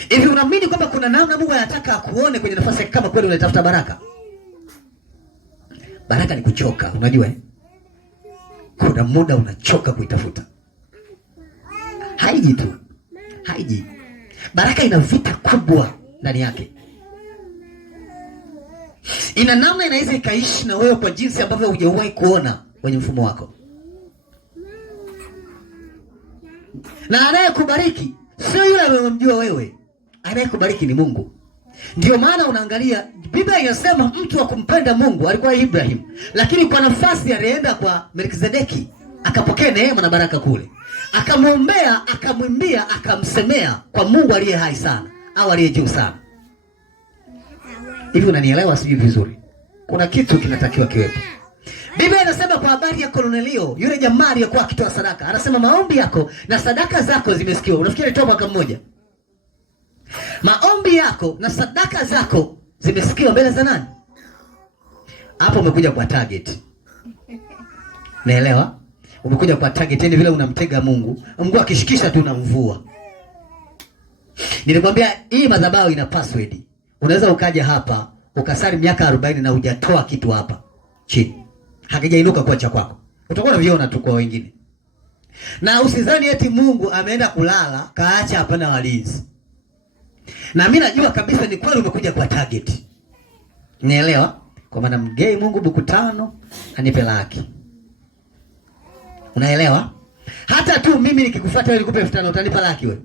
Hivi unaamini kwamba kuna namna Mungu anataka akuone kwenye nafasi kama kweli unatafuta baraka? Baraka ni kuchoka, unajua eh? Kuna muda unachoka kuitafuta. Haiji tu. Haiji. Baraka ina vita kubwa ndani yake. Ina namna inaweza ikaishi na wewe kwa jinsi ambavyo hujawahi kuona kwenye mfumo wako. Na anayekubariki sio yule unayemjua wewe. Anayekubariki ni Mungu. Ndio maana unaangalia Biblia inasema mtu wa kumpenda Mungu alikuwa Ibrahim, lakini kwa nafasi alienda kwa Melkizedeki akapokea neema na baraka kule. Akamwombea, akamwimbia, akamsemea kwa Mungu aliye hai sana au aliye juu sana. Hivi unanielewa sijui vizuri? Kuna kitu kinatakiwa kiwepo. Biblia inasema kwa habari ya Kornelio, yule jamaa aliyekuwa akitoa sadaka. Anasema maombi yako na sadaka zako zimesikiwa. Unafikiri alitoa mwaka mmoja? Maombi yako na sadaka zako zimesikiwa mbele za nani? Hapo umekuja kwa target. Naelewa? Umekuja kwa target, yani vile unamtega Mungu. Mungu akishikisha tu unamvua. Nilikwambia hii madhabahu ina password. Unaweza ukaja hapa ukasali miaka 40 na hujatoa kitu hapa chini. Hakijainuka kwa cha kwako. Utakuwa unaviona tu kwa wengine. Na usizani eti Mungu ameenda kulala kaacha hapana walinzi. Na mimi najua kabisa ni kweli umekuja kwa target. Unaelewa? Kwa maana mgei Mungu buku 5 anipe laki. Unaelewa? Hata tu mimi nikikufuata wewe nikupe 5,000 utanipa laki wewe.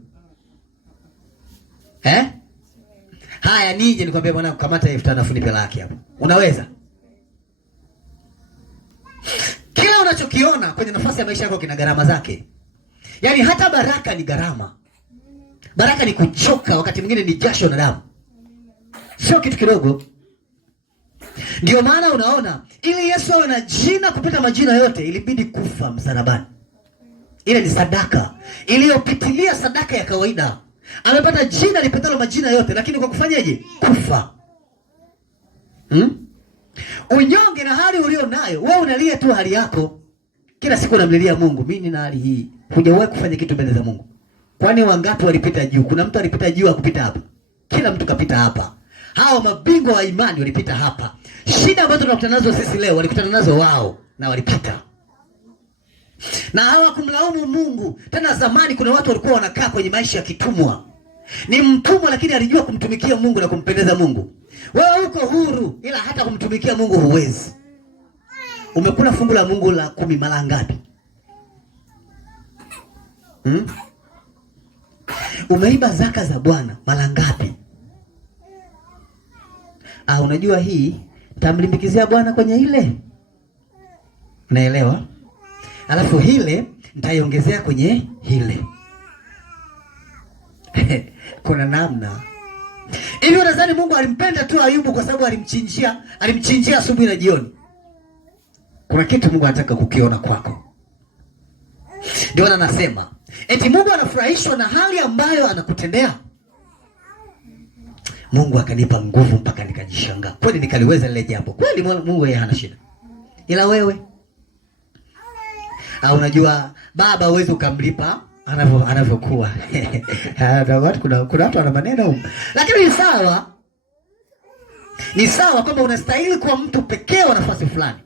Haya nije nikwambie bwana kukamata 5,000 afu nipe laki hapo. Unaweza? Kila unachokiona kwenye nafasi ya maisha yako kina gharama zake. Yaani hata baraka ni gharama. Baraka ni kuchoka, wakati mwingine ni jasho na damu. Sio kitu kidogo. Ndio maana unaona ili Yesu awe na jina kupita majina yote ilibidi kufa msalabani. Ile ni sadaka iliyopitilia sadaka ya kawaida. Amepata jina lipitalo majina yote, lakini kwa kufanyaje? Kufa. Unyonge na hali ulio nayo, wewe unalia tu hali yako. Kila siku unamlilia Mungu, mimi nina hali hii. Hujawahi kufanya kitu mbele za Mungu. Kwani wangapi walipita juu? Kuna mtu alipita juu akupita hapa. Kila mtu kapita hapa. Hao mabingwa wa imani walipita hapa. Shida ambazo tunakutana nazo sisi leo walikutana nazo wao na walipita. Na hawakumlaumu Mungu. Tena zamani kuna watu walikuwa wanakaa kwenye maisha ya kitumwa. Ni mtumwa lakini alijua kumtumikia Mungu na kumpendeza Mungu. Wewe uko huru ila hata kumtumikia Mungu huwezi. Umekula fungu la Mungu la 10 mara ngapi? Umeiba zaka za Bwana mara ngapi? Unajua hii tamlimbikizia Bwana kwenye ile. Naelewa? Alafu hile nitaiongezea kwenye hile. Kuna namna. Hivi unadhani Mungu alimpenda tu Ayubu kwa sababu alimchinjia asubuhi na jioni? Kuna kitu Mungu anataka kukiona kwako. Ndio anasema, eti Mungu anafurahishwa na hali ambayo anakutendea. Mungu akanipa nguvu mpaka nikajishangaa. Kweli nikaliweza lile jambo. Kweli Mungu yeye hana shida. Ila wewe unajua baba huwezi ukamlipa anavyokuwa. Kuna watu wana maneno. Lakini ni sawa. Ni sawa kwamba unastahili kwa mtu pekee wa nafasi fulani.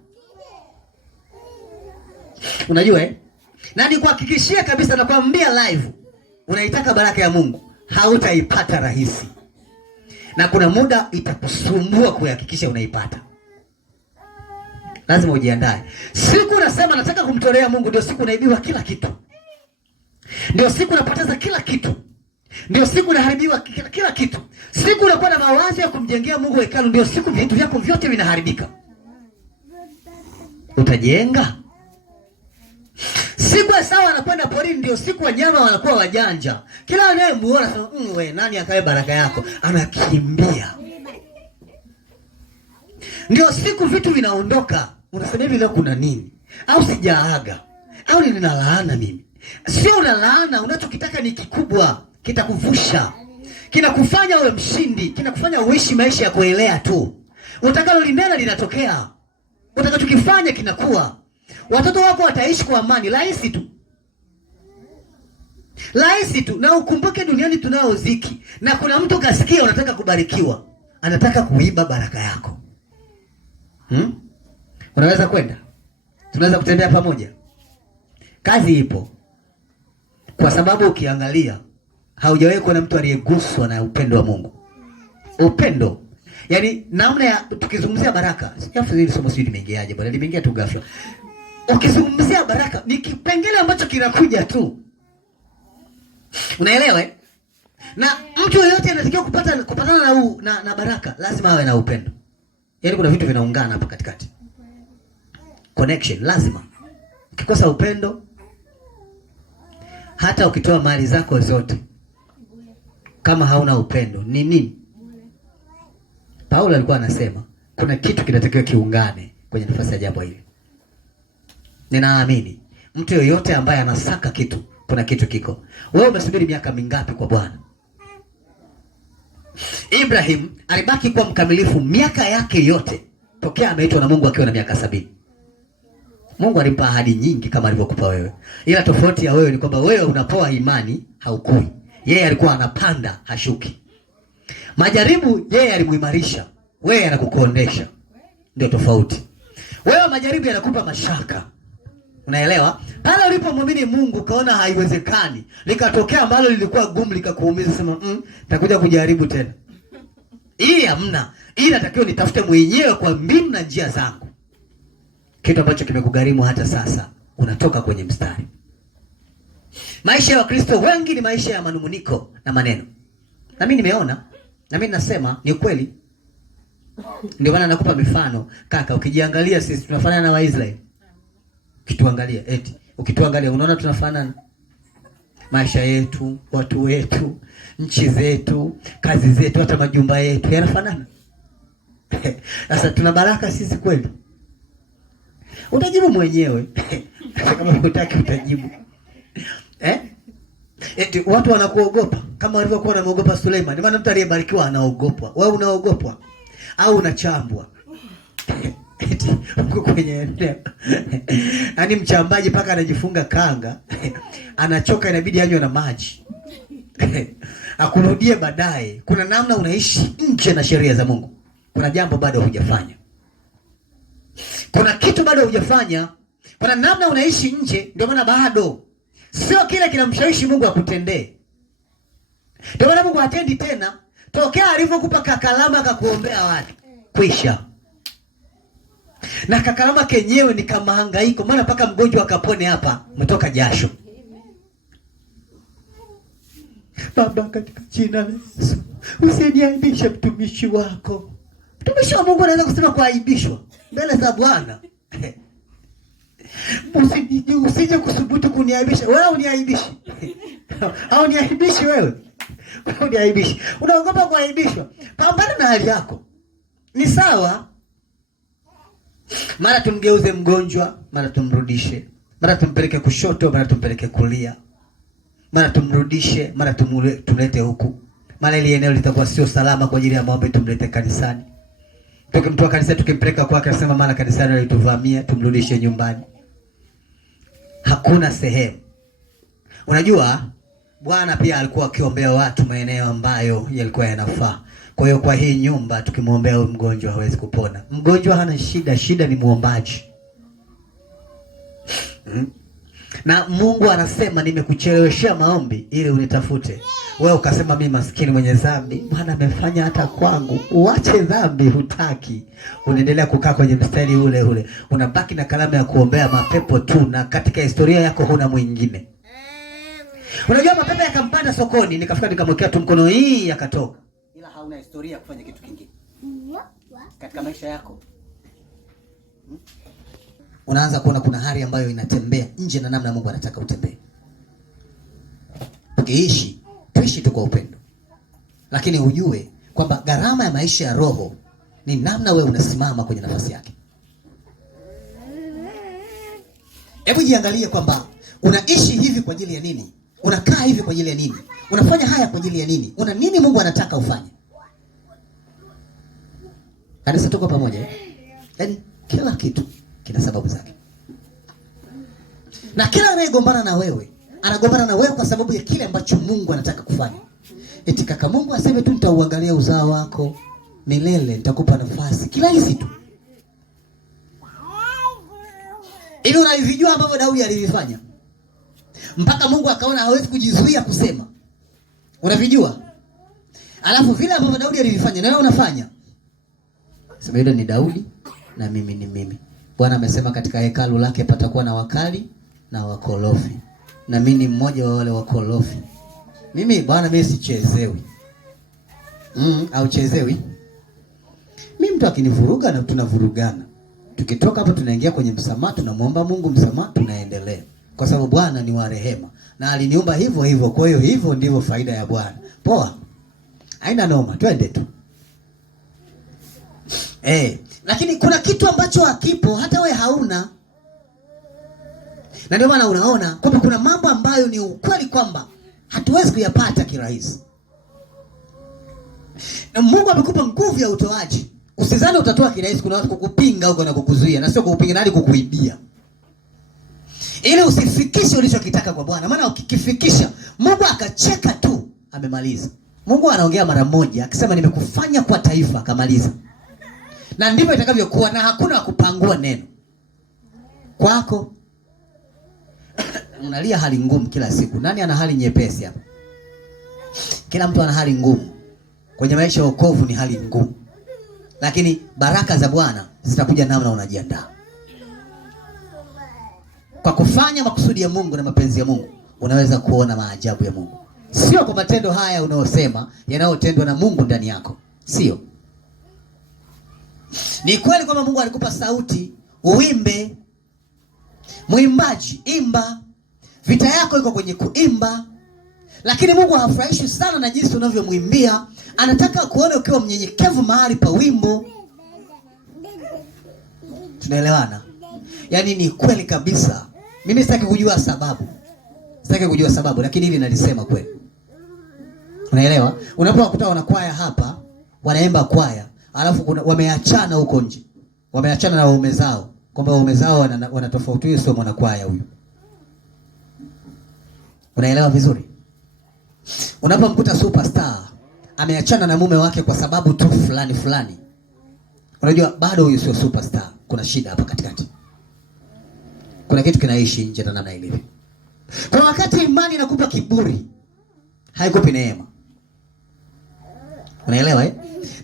Unajua na nikuhakikishia kabisa na kuambia live, unaitaka baraka ya Mungu, hautaipata rahisi. Na kuna muda itakusumbua kuhakikisha unaipata. Lazima ujiandae. Siku unasema nataka kumtolea Mungu, ndio siku unaibiwa kila kitu. Ndio siku unapoteza kila kitu. Ndio siku unaharibiwa kila kitu. Siku unakuwa na mawazo ya kumjengea Mungu hekalu, ndio siku vitu vyako vyote vinaharibika. Utajenga? Siku sawa anakwenda porini, ndio siku wanyama wanakuwa wajanja. Kila anayemuona sema, wewe nani akae baraka yako? Anakimbia. Ndio siku vitu vinaondoka. Unasema hivi leo kuna nini? Au sijaaga? Au nina laana mimi? Sio una laana, unachokitaka ni kikubwa, kitakuvusha. Kinakufanya uwe mshindi, kinakufanya uishi maisha ya kuelea tu. Utakalo linena linatokea. Utakachokifanya kinakuwa. Watoto wako wataishi kwa amani, rahisi tu. Rahisi tu. Na ukumbuke duniani tunao ziki. Na kuna mtu kasikia unataka kubarikiwa, anataka kuiba baraka yako. Unaweza kwenda? Tunaweza kutembea pamoja? Kazi ipo. Kwa sababu ukiangalia haujawahi kuona mtu aliyeguswa na upendo wa Mungu. Upendo. Yaani namna ya tukizungumzia baraka. Sijafu hili somo sijui limeingiaje bwana, limeingia tu ghafla. Ukizungumzia baraka ni kipengele ambacho kinakuja tu. Unaelewa Na mtu yeyote anatakiwa kupatana na baraka lazima awe na upendo. Yaani kuna vitu vinaungana hapa katikati. Connection lazima. Ukikosa upendo, hata ukitoa mali zako zote, kama hauna upendo ni nini? Paulo alikuwa anasema kuna kitu kinatakiwa kiungane kwenye nafasi ya jambo hili. Ninaamini mtu yoyote ambaye anasaka kitu, kuna kitu kiko. Wewe umesubiri miaka mingapi kwa Bwana? Ibrahim alibaki kuwa mkamilifu miaka yake yote tokea ameitwa na Mungu akiwa na miaka 70. Mungu alimpa ahadi nyingi kama alivyokupa wewe. Ila tofauti ya wewe ni kwamba wewe unapoa imani haukui. Yeye alikuwa anapanda hashuki. Majaribu yeye alimuimarisha, wewe anakukondesha. Ndio tofauti. Wewe majaribu yanakupa mashaka. Unaelewa? Pale ulipomwamini Mungu kaona haiwezekani, likatokea ambalo lilikuwa gumu likakuumiza, sema nitakuja kujaribu tena. Hii hamna. Hii natakiwa nitafute mwenyewe kwa mbinu na njia zangu. Kitu ambacho kimekugharimu hata sasa unatoka kwenye mstari. Maisha ya Wakristo wengi ni maisha ya manunguniko na maneno. Na mimi nimeona, na mimi nasema ni ukweli. Ndio maana nakupa mifano. Kaka, ukijiangalia sisi tunafanana na Waisraeli. Ukituangalia unaona tunafanana. Maisha yetu, watu wetu, nchi zetu, kazi zetu, hata majumba yetu yanafanana. Sasa tuna baraka sisi kweli? Utajibu mwenyewe. Kama hutaki utajibu. Watu wanakuogopa kama walivyokuwa wanamuogopa Suleiman. Maana mtu aliyebarikiwa anaogopwa. Wewe unaogopwa au unachambwa? Uko kwenye eneo. Yaani mchambaji paka anajifunga kanga. Anachoka, inabidi anywe na maji. Akurudie baadaye. Kuna namna unaishi nje na sheria za Mungu. Kuna jambo bado hujafanya. Kuna kitu bado hujafanya. Kuna namna unaishi nje, ndio maana bado sio kile kinamshawishi Mungu akutendee. Ndio maana Mungu hatendi tena tokea alivyokupa kakalama akakuombea watu. Kwisha. Na kakalama kenyewe ni kama hangaiko, maana paka mgonjwa akapone hapa, umetoka jasho. Baba, katika jina la Yesu, usiniaibishe mtumishi wako. Mtumishi wa Mungu anaweza kusema kuaibishwa mbele za Bwana. Usije kusubutu kuniaibisha. Wewe uniaibishi. Au niaibishi wewe? Wewe uniaibishi. Unaogopa kuaibishwa. Pambana na hali yako. Ni sawa. Mara tumgeuze mgonjwa, mara tumrudishe. Mara tumpeleke kushoto, mara tumpeleke kulia. Mara tumrudishe, mara tumlete huku. Mara ile eneo litakuwa sio salama kwa ajili ya maombi, tumlete kanisani. Tukimtoa kanisani tukimpeleka kwake, anasema mara kanisani walituvamia, tumrudishe nyumbani. Hakuna sehemu. Unajua Bwana pia alikuwa akiombea watu maeneo ambayo yalikuwa yanafaa. Kwa hiyo kwa hii nyumba tukimwombea mgonjwa hawezi kupona. Mgonjwa hana shida, shida ni muombaji. Na Mungu anasema nimekucheleweshea maombi ili unitafute. Wewe ukasema mimi maskini mwenye dhambi, Bwana amefanya hata kwangu. Uache dhambi, hutaki. Unaendelea kukaa kwenye mstari ule ule. Unabaki na kalamu ya kuombea mapepo tu, na katika historia yako huna mwingine. Unajua mapepo yakampanda sokoni, nikafika nikamwekea tu mkono hii yakatoka. Ila hauna historia kufanya kitu kingine katika maisha yako. Unaanza kuona kuna hali ambayo inatembea nje na namna Mungu anataka utembee. Tuishi tu kwa upendo. Lakini ujue kwamba gharama ya maisha ya roho ni namna wewe unasimama kwenye nafasi yake. Hebu jiangalie kwamba unaishi hivi kwa ajili ya nini? Unakaa hivi kwa ajili ya nini? Unafanya haya kwa ajili ya nini? Una nini Mungu anataka ufanye? Kanisa tuko pamoja eh? Yaani kila kitu kina sababu zake. Na kila anayegombana na wewe, anagombana na wewe kwa sababu ya kile ambacho Mungu anataka kufanya. Eti kaka Mungu aseme tu nitauangalia uzao wako milele, nitakupa nafasi. Kila hizi tu. Ili unavijua ambavyo Daudi alivifanya. Mpaka Mungu akaona hawezi kujizuia kusema. Unavijua? Alafu vile ambavyo Daudi alivifanya na wewe unafanya. Sema yule ni Daudi na mimi ni mimi. Bwana amesema katika hekalu lake patakuwa na wakali na wakorofi. Na mimi ni mmoja wa wale wakorofi. Mimi bwana, mimi sichezewi. Au chezewi. Mimi mtu akinivuruga na tunavurugana. Tukitoka hapo tunaingia kwenye msamaha, tunamuomba Mungu msamaha, tunaendelea. Kwa sababu Bwana ni wa rehema na aliniumba hivyo hivyo. Kwa hiyo hivyo ndivyo faida ya Bwana. Poa. Haina noma, twende tu. Lakini kuna kitu ambacho hakipo hata we hauna. Na ndio maana unaona kwamba kuna mambo ambayo ni ukweli kwamba hatuwezi kuyapata kirahisi. Na Mungu amekupa nguvu ya utoaji. Usizani utatoa kirahisi, kuna watu kukupinga huko na kukuzuia, na sio kukupinga, hadi kukuibia. Ili usifikishe ulichokitaka kwa Bwana. Maana ukikifikisha, Mungu akacheka tu, amemaliza. Mungu anaongea mara moja, akisema nimekufanya kwa taifa, akamaliza. Na ndivyo itakavyokuwa, na hakuna kupangua neno. Kwako unalia hali ngumu kila siku. Nani ana hali nyepesi hapa? Kila mtu ana hali ngumu. Kwenye maisha ya wokovu ni hali ngumu. Lakini baraka za Bwana zitakuja namna unajiandaa. Kwa kufanya makusudi ya Mungu na mapenzi ya Mungu, unaweza kuona maajabu ya Mungu. Sio kwa matendo haya unaosema yanayotendwa na Mungu ndani yako. Sio. Ni kweli kwamba Mungu alikupa sauti, uimbe. Mwimbaji, imba. Vita yako iko kwenye kuimba. Lakini Mungu hafurahishwi sana na jinsi unavyomwimbia. Anataka kuona ukiwa mnyenyekevu mahali pa wimbo. Tunaelewana? Yaani ni kweli kabisa. Mimi sitaki kujua sababu. Sitaki kujua sababu, lakini hili nalisema kweli. Unaelewa? Unapokuta wanakwaya hapa, wanaimba kwaya, alafu wameachana huko nje. Wameachana na waume zao. Kwamba waume zao wanatofauti, sio mwanakwaya huyu. Unaelewa vizuri? Unapomkuta superstar ameachana na mume wake kwa sababu tu fulani fulani, unajua bado huyu sio superstar. Kuna shida hapa katikati. Kuna kitu kinaishi nje na namna ilivyo. Kwa wakati imani inakupa kiburi, haikupi neema. Unaelewa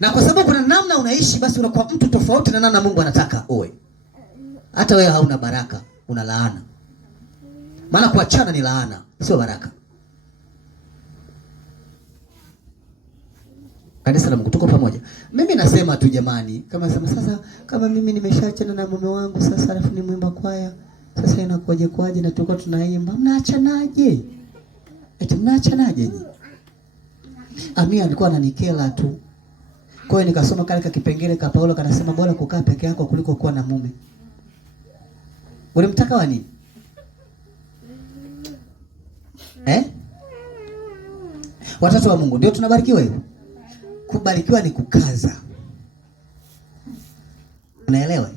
Na kwa sababu kuna namna unaishi, basi unakuwa mtu tofauti na namna Mungu anataka uwe. Hata wewe hauna baraka, una laana. Maana kuachana ni laana, sio baraka. Kanisa la Mungu, tuko pamoja. Mimi nasema tu jamani, sasa kama mimi nimeshaachana na mume wangu sasa, alafu ni mwimba kwaya, sasa inakuwaje kwaje na tulikuwa tunaimba? Mnaachanaje? Eti mnaachanaje nyinyi? Amia alikuwa ananikela tu. Kwa hiyo nikasoma kale kipengele ka Paulo kanasema bora kukaa peke yako kuliko kuwa na mume. Ulimtaka wa nini? Watoto wa Mungu ndio tunabarikiwa hivyo. Kubarikiwa ni kukaza. Unaelewa?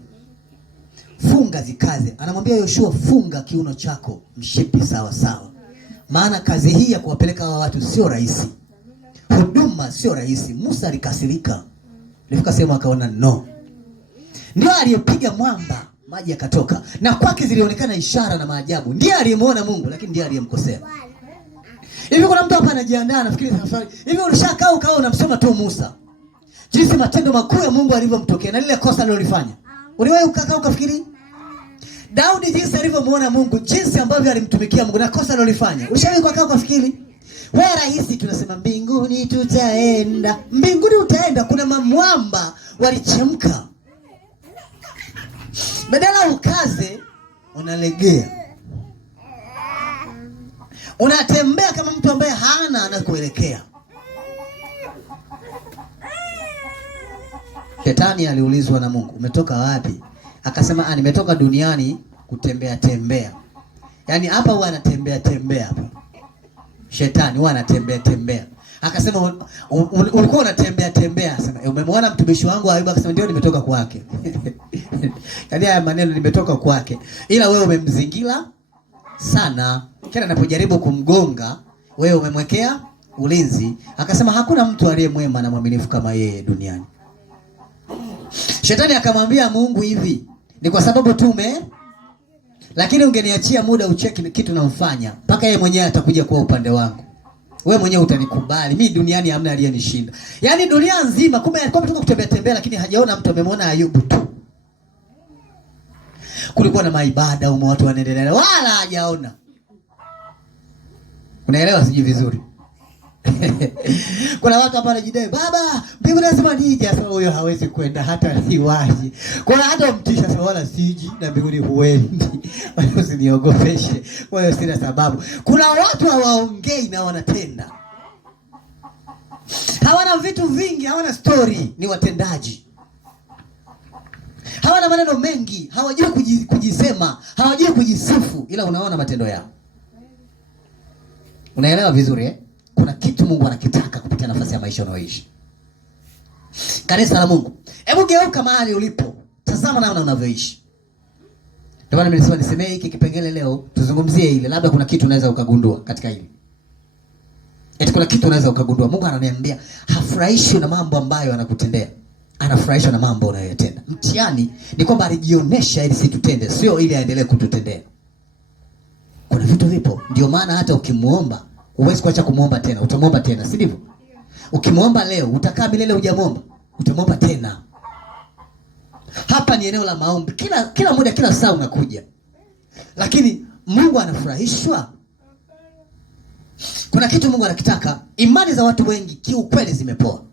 Funga zikaze. Anamwambia Yoshua, funga kiuno chako mshipi sawa sawa. Maana kazi hii ya kuwapeleka hawa watu sio rahisi. Huduma sio rahisi. Musa alikasirika. Nilifika sehemu akaona no. Ndio aliyepiga mwamba, maji yakatoka. Na kwake zilionekana ishara na maajabu. Ndiye aliyemuona Mungu, lakini ndiye aliyemkosea. Hivi kuna mtu hapa anajiandaa anafikiri safari. Hivi ulishakaa ukao unamsoma tu Musa. Jinsi matendo makuu ya Mungu alivyomtokea na lile kosa alilofanya. Uliwahi ukakaa ukafikiri? Daudi jinsi alivyomuona Mungu, jinsi ambavyo alimtumikia Mungu na kosa alilofanya. Ulishawahi kukaa ukafikiri? Wewe rahisi tunasema mbinguni tutaenda. Mbinguni utaenda, kuna mamwamba walichemka. Badala ukaze, unalegea. Unatembea kama mtu ambaye hana anakuelekea. Shetani aliulizwa na Mungu, umetoka wapi? Akasema, nimetoka duniani kutembea tembea. Yaani hapa huwa anatembea tembea hapa. Shetani huwa anatembea tembea. Akasema, ulikuwa unatembea tembea. Akasema, umemwona mtumishi wangu Ayubu? Akasema, ndio nimetoka kwake. Yaani haya maneno nimetoka kwake. Ila wewe umemzingira sana. Kila anapojaribu kumgonga, wewe umemwekea ulinzi. Akasema, hakuna mtu aliye mwema na mwaminifu kama yeye duniani. Shetani akamwambia Mungu, hivi ni kwa sababu tu lakini ungeniachia muda ucheki kitu naufanya, mpaka yeye mwenyewe atakuja kwa upande wangu. Wewe mwenyewe utanikubali. Mimi duniani hamna aliyenishinda. Yaani dunia nzima kumbe alikuwa ametoka kutembea tembea, lakini hajaona mtu, amemwona Ayubu tu. Kulikuwa na maibada au watu wanaendelea, wala hajaona. Unaelewa siji vizuri? Kuna watu hapa wanajidai, baba, mbingu lazima nije. Sasa huyo hawezi kwenda hata liwaji. Kuna hata mtisha sasa, wala siji na mbinguni huendi. Usiniogopeshe. Wewe sina sababu. Kuna watu hawaongei na wanatenda. Hawana vitu vingi, hawana story, ni watendaji. Hawana maneno mengi, hawajui kujisema, hawajui kujisifu, ila unaona matendo yao. Unaelewa vizuri eh? Kuna kitu Mungu anakitaka kupitia nafasi ya maisha unayoishi. Kanisa la Mungu, hebu geuka mahali ulipo. Tazama namna unavyoishi. Ndio maana nilisema nisemee hiki kipengele leo, tuzungumzie ile. Labda kuna kitu unaweza ukagundua katika hili. Kuna kitu unaweza ukagundua. Mungu ananiambia hafurahishwi na mambo ambayo anakutendea. Anafurahishwa na mambo unayotenda. Mtihani ni kwamba alijionyesha ili situtende, sio ili aendelee kututendea. Kuna vitu vipo. Ndio maana hata ukimuomba, huwezi kuacha kumuomba tena. Utamuomba tena, si ndivyo? Ukimuomba leo, utakaa milele hujamuomba. Utamuomba tena. Hapa ni eneo la maombi. Kila muda, kila saa unakuja. Lakini Mungu anafurahishwa. Kuna kitu Mungu anakitaka. Imani za watu wengi kiukweli zimepoa.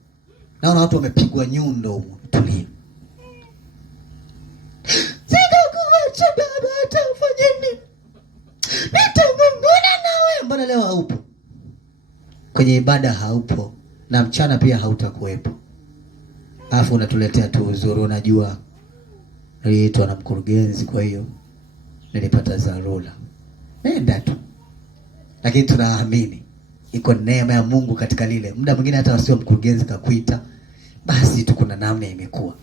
Naona watu wamepigwa nyundo. Tulia. Sitakuacha baba, utafanya nini? Nitangungana nawe. Mbona leo haupo? Kwenye ibada haupo. Na mchana pia hautakuwepo. Alafu unatuletea tu uzuri. Unajua niliitwa na mkurugenzi, kwa hiyo nilipata dharura. Nenda tu. Lakini tunaamini iko neema ya Mungu katika lile. Muda mwingine hata wasio mkurugenzi kakuita, basi tu kuna namna imekuwa.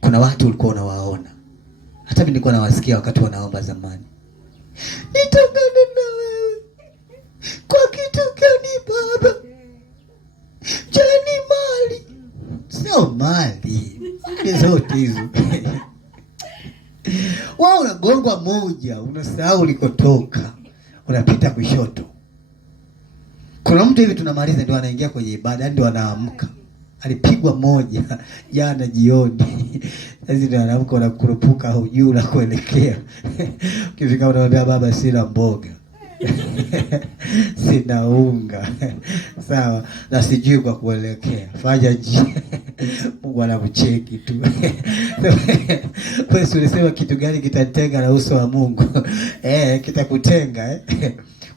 Kuna watu ulikuwa unawaona. Hata mimi nilikuwa nawasikia wakati wanaomba zamani. Nitangane na wewe. Kwa kitu gani baba? Jani mali. Sio mali. Ni zote hizo. Wao unagongwa moja, unasahau ulikotoka. Unapita kushoto. Kuna mtu hivi tunamaliza ndio anaingia kwenye ibada, ndio anaamka. Alipigwa moja jana jioni. Sasa ndio anaamka, unakurupuka hujui la kuelekea. Ukifika unamwambia baba, sina mboga. Sina unga. Sawa, na sijui kwa kuelekea. Fanya njia. Mungu anakucheki tu. Wewe ulisema kitu gani kitatenga na uso wa Mungu? Kitakutenga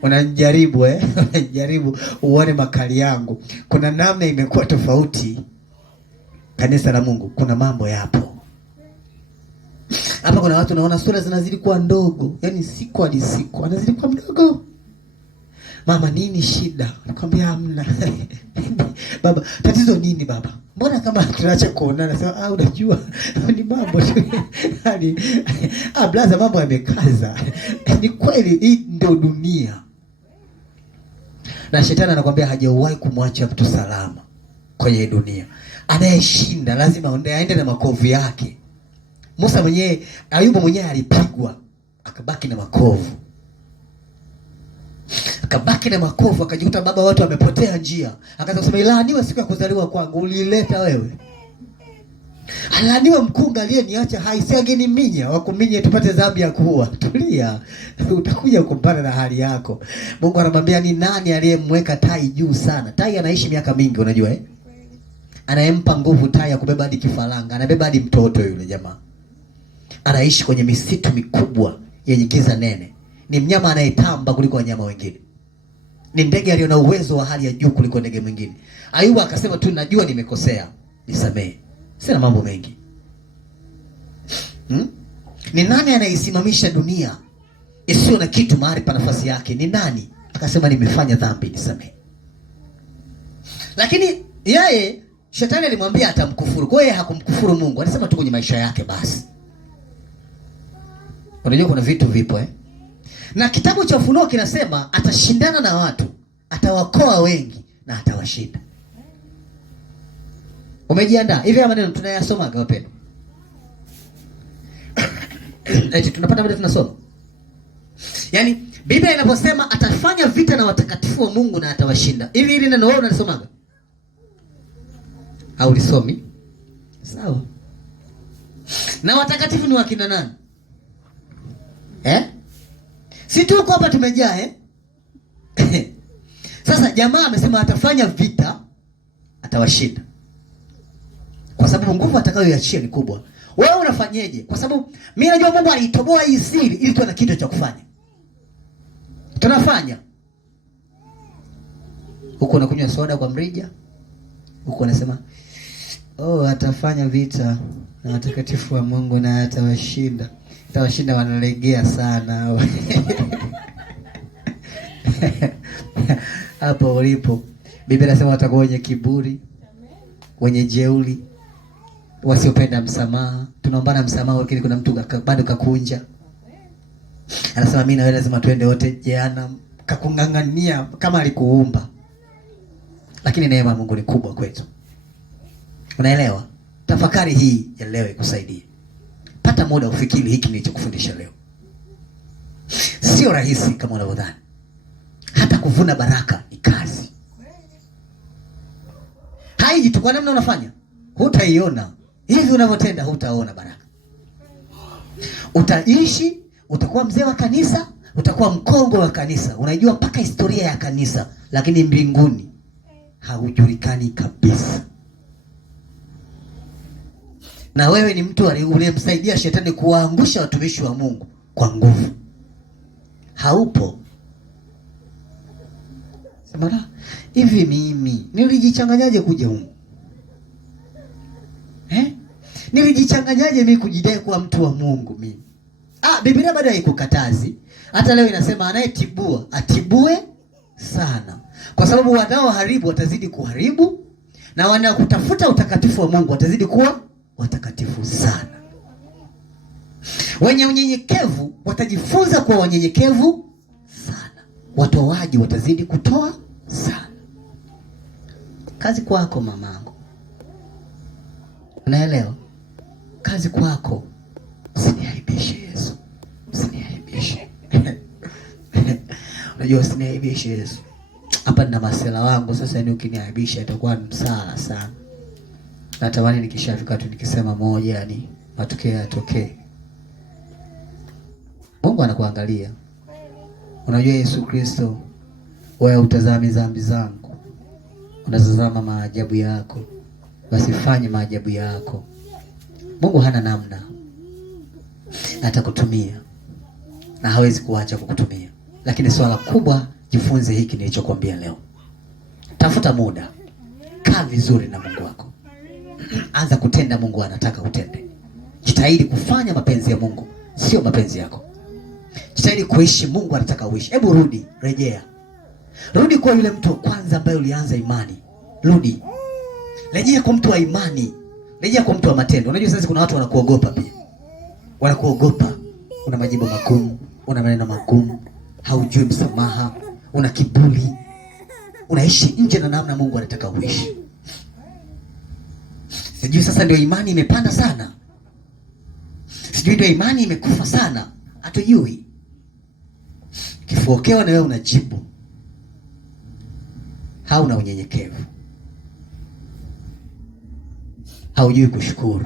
Unajaribu unajaribu uone makali yangu. Kuna namna imekuwa tofauti. Kanisa la Mungu, kuna mambo yapo. Hapa kuna watu naona sura zinazidi kuwa ndogo. Yaani siku hadi siku anazidi kuwa mdogo. Mama, nini shida? Nakwambia hamna. Baba, tatizo nini baba? Mbona kama tunaacha kuonana? Sasa unajua ni mambo tu. Hadi blaza, mambo yamekaza. Ni kweli, hii ndio dunia. Na shetani anakuambia hajawahi kumwacha mtu salama kwenye dunia. Anayeshinda lazima aende na makovu yake. Musa mwenyewe, Ayubu mwenyewe alipigwa, akabaki na makovu. Akabaki na makovu, akajikuta baba watu wamepotea njia. Akaanza kusema, ilaaniwe siku ya kuzaliwa kwangu, ulileta wewe. Alaaniwe mkunga aliyeniacha hai, si angeniminya, wakuminye tupate dhambi ya kuua. Tulia, utakuja kumpana na hali yako. Mungu anamwambia ni nani aliyemweka tai juu sana? Tai anaishi miaka mingi, unajua Anayempa nguvu tai ya kubeba hadi kifaranga, anabeba hadi mtoto yule jamaa. Anaishi kwenye misitu mikubwa yenye giza nene. Ni mnyama anayetamba kuliko wanyama wengine. Ni ndege aliye na uwezo wa hali ya juu kuliko ndege mwingine. Ayubu akasema tu, najua nimekosea, nisamehe. Sina mambo mengi. Ni nani anaisimamisha dunia isiyo na kitu mahali pa nafasi yake? Ni nani? Akasema nimefanya dhambi, nisamehe. Lakini yeye shetani alimwambia atamkufuru. Kwa hiyo hakumkufuru Mungu. Alisema tu kwenye maisha yake basi. Unajua kuna vitu vipo Na kitabu cha Ufunuo kinasema atashindana na watu, atawakoa wengi na atawashinda. Umejiandaa? Hivi haya maneno tunayasoma wapendwa. Tunapata vile tunasoma. Yaani Biblia inaposema atafanya vita na watakatifu wa Mungu na atawashinda. Hivi hili neno wewe unalisomaga? Au lisomi? Sawa. Na watakatifu ni wakina nani? Si tu hapa tumejaa Sasa jamaa amesema atafanya vita, atawashinda. Kwa sababu nguvu atakayoiachia ni kubwa. Wewe unafanyeje? Kwa sababu mimi najua Mungu alitoboa hii siri ili tuwe na kitu cha kufanya. Tunafanya. Huko unakunywa soda kwa mrija. Huko unasema, "Oh, atafanya vita na watakatifu wa Mungu na atawashinda." Atawashinda, wanalegea sana. Hapo ulipo. Biblia inasema watakuwa wenye kiburi, wenye jeuri, wasiopenda msamaha. Tunaombana msamaha lakini kuna mtu bado kakunja. Anasema mimi na wewe lazima tuende wote jehanamu. Kakungangania kama alikuumba. Lakini neema ya Mungu ni kubwa kwetu. Unaelewa? Tafakari hii ya leo ikusaidie. Pata muda ufikiri hiki nilichokufundisha leo. Sio rahisi kama unavyodhani. Hata kuvuna baraka ni kazi. Haiji tu kwa namna unafanya. Hutaiona. Hivi unavyotenda hutaona baraka. Utaishi, utakuwa mzee wa kanisa, utakuwa mkongwe wa kanisa. Unajua mpaka historia ya kanisa, lakini mbinguni haujulikani kabisa. Na wewe ni mtu uliyemsaidia shetani kuwaangusha watumishi wa Mungu kwa nguvu. Haupo. Sema hivi mimi nilijichanganyaje kuja huko? Nilijichanganyaje mimi kujidai kuwa mtu wa Mungu mimi? Biblia bado haikukatazi. Hata leo inasema anayetibua atibue sana. Kwa sababu wanaoharibu watazidi kuharibu na wanaokutafuta utakatifu wa Mungu watazidi kuwa watakatifu sana. Wenye unyenyekevu watajifunza kuwa wanyenyekevu sana. Watoaji watazidi kutoa sana. Kazi kwako mamangu. Unaelewa? Kazi kwako. Usiniaibishe Yesu. Usiniaibishe. Unajua usiniaibishe Yesu. Hapa nina masela wangu sasa, ni ukiniaibisha itakuwa msala sana. Natamani nikishafika tu nikisema moja, yani matokeo yatokee. Mungu anakuangalia. Unajua Yesu Kristo, wewe utazami dhambi zangu, unatazama maajabu yako. Basi fanye maajabu yako. Mungu hana namna. Atakutumia na hawezi kuacha kukutumia. Lakini swala kubwa, jifunze hiki nilichokuambia leo. Tafuta muda. Kaa vizuri na Mungu wako. Anza kutenda Mungu anataka utende. Jitahidi kufanya mapenzi ya Mungu, sio mapenzi yako. Jitahidi kuishi Mungu anataka uishi. Hebu rudi, rejea. Rudi kwa yule mtu wa kwanza ambaye ulianza imani. Rudi. Rejea kwa mtu wa imani. Rejea kwa mtu wa matendo. Unajua sasa kuna watu wanakuogopa pia. Wanakuogopa. Una majibu magumu, una maneno magumu, haujui msamaha, una kiburi. Unaishi nje na namna Mungu anataka uishi. Sijui sasa ndio imani imepanda sana. Sijui ndio imani imekufa sana. Hatujui. Kifuokewa na wewe unajibu. Hauna unyenyekevu. Haujui kushukuru.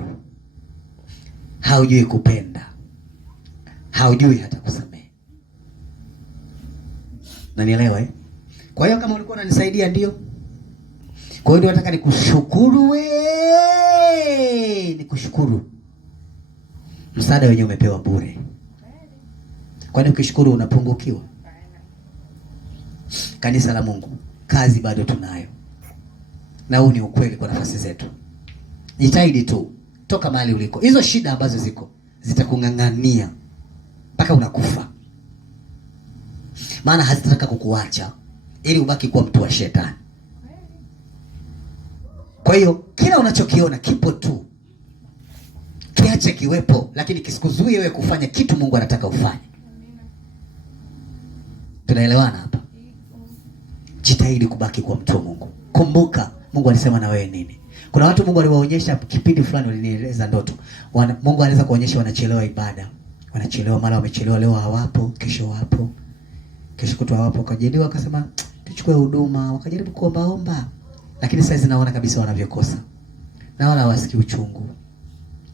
Haujui kupenda. Haujui hata kusamehe. Unanielewa? Kwa hiyo kama ulikuwa unanisaidia ndio. Kwa hiyo nataka nikushukuru nikushukuru. Msaada wenyewe umepewa bure. Kwani ukishukuru unapungukiwa? Kanisa la Mungu, kazi bado tunayo. Na huu ni ukweli kwa nafasi zetu. Jitahidi tu, toka mahali uliko. Hizo shida ambazo ziko zitakung'ang'ania mpaka unakufa. Maana hazitataka kukuacha ili ubaki kuwa mtu wa shetani. Kwa hiyo kila unachokiona kipo tu. Kiache kiwepo, lakini kisikuzuie wewe kufanya kitu Mungu anataka ufanye. Tunaelewana hapa? Jitahidi kubaki kwa mtu wa Mungu. Kumbuka Mungu alisema na wewe nini. Kuna watu Mungu aliwaonyesha kipindi fulani, walinieleza ndoto. Mungu anaweza kuonyesha wanachelewa ibada. Wanachelewa, mara wamechelewa, leo hawapo, kesho wapo. Kesho kutwa hawapo, wakajaliwa akasema tuchukue huduma, wakajaribu kuomba. Lakini sasa naona kabisa wanavyokosa. Na wala hawasikii uchungu.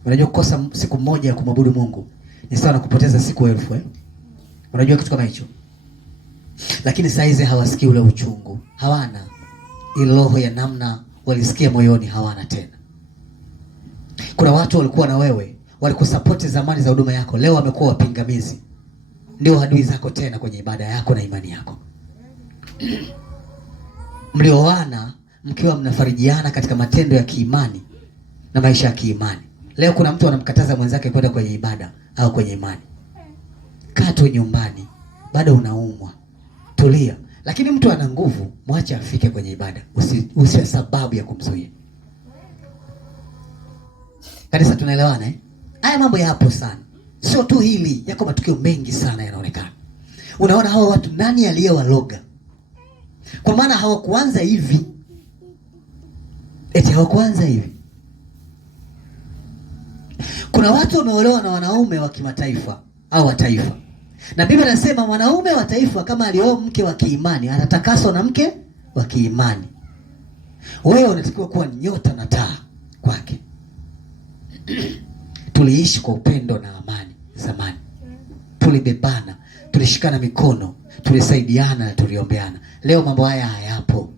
Unajua kukosa siku moja ya kumwabudu Mungu ni sawa na kupoteza siku 1000. Unajua kitu kama hicho? lakini saizi hawasikii ule uchungu, hawana ile roho ya namna walisikia moyoni, hawana tena. Kuna watu walikuwa na wewe, walikusapoti zamani za huduma yako, leo wamekuwa wapingamizi, ndio adui zako tena kwenye ibada yako na imani yako. Mlioana mkiwa mnafarijiana katika matendo ya kiimani na maisha ya kiimani, leo kuna mtu anamkataza mwenzake kwenda kwenye ibada au kwenye imani. Kaa tu nyumbani, bado unaumwa, tulia. Lakini mtu ana nguvu, mwache afike kwenye ibada, usiwe sababu ya kumzuia. Kanisa, tunaelewana eh? Haya mambo yapo sana. Sio tu hili, yako matukio mengi sana yanaonekana. Unaona hawa watu, nani aliyewaloga? Kwa maana hawakuanza hivi. Eti hawakuanza hivi. Kuna watu wameolewa na wanaume wa kimataifa au wa taifa. Na Biblia inasema mwanaume wa taifa kama alioa mke wa kiimani anatakaswa na mke wa kiimani. Wewe unatakiwa kuwa nyota na taa kwake. Tuliishi kwa upendo na amani zamani. Tulibebana, tulishikana mikono, tulisaidiana na tuliombeana. Leo mambo haya hayapo.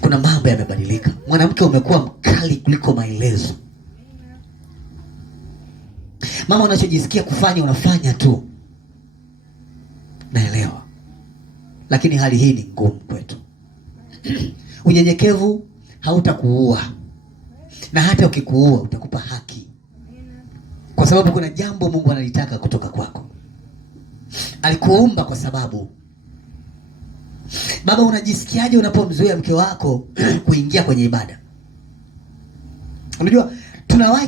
Kuna mambo yamebadilika. Mwanamke umekuwa mkali kuliko maelezo. Mama, unachojisikia kufanya unafanya tu. Naelewa. Lakini hali hii ni ngumu kwetu. Unyenyekevu hautakuua. Na hata ukikuua utakupa haki. Kwa sababu kuna jambo Mungu analitaka kutoka kwako. Alikuumba kwa sababu. Baba, unajisikiaje unapomzuia mke wako kuingia kwenye ibada? Unajua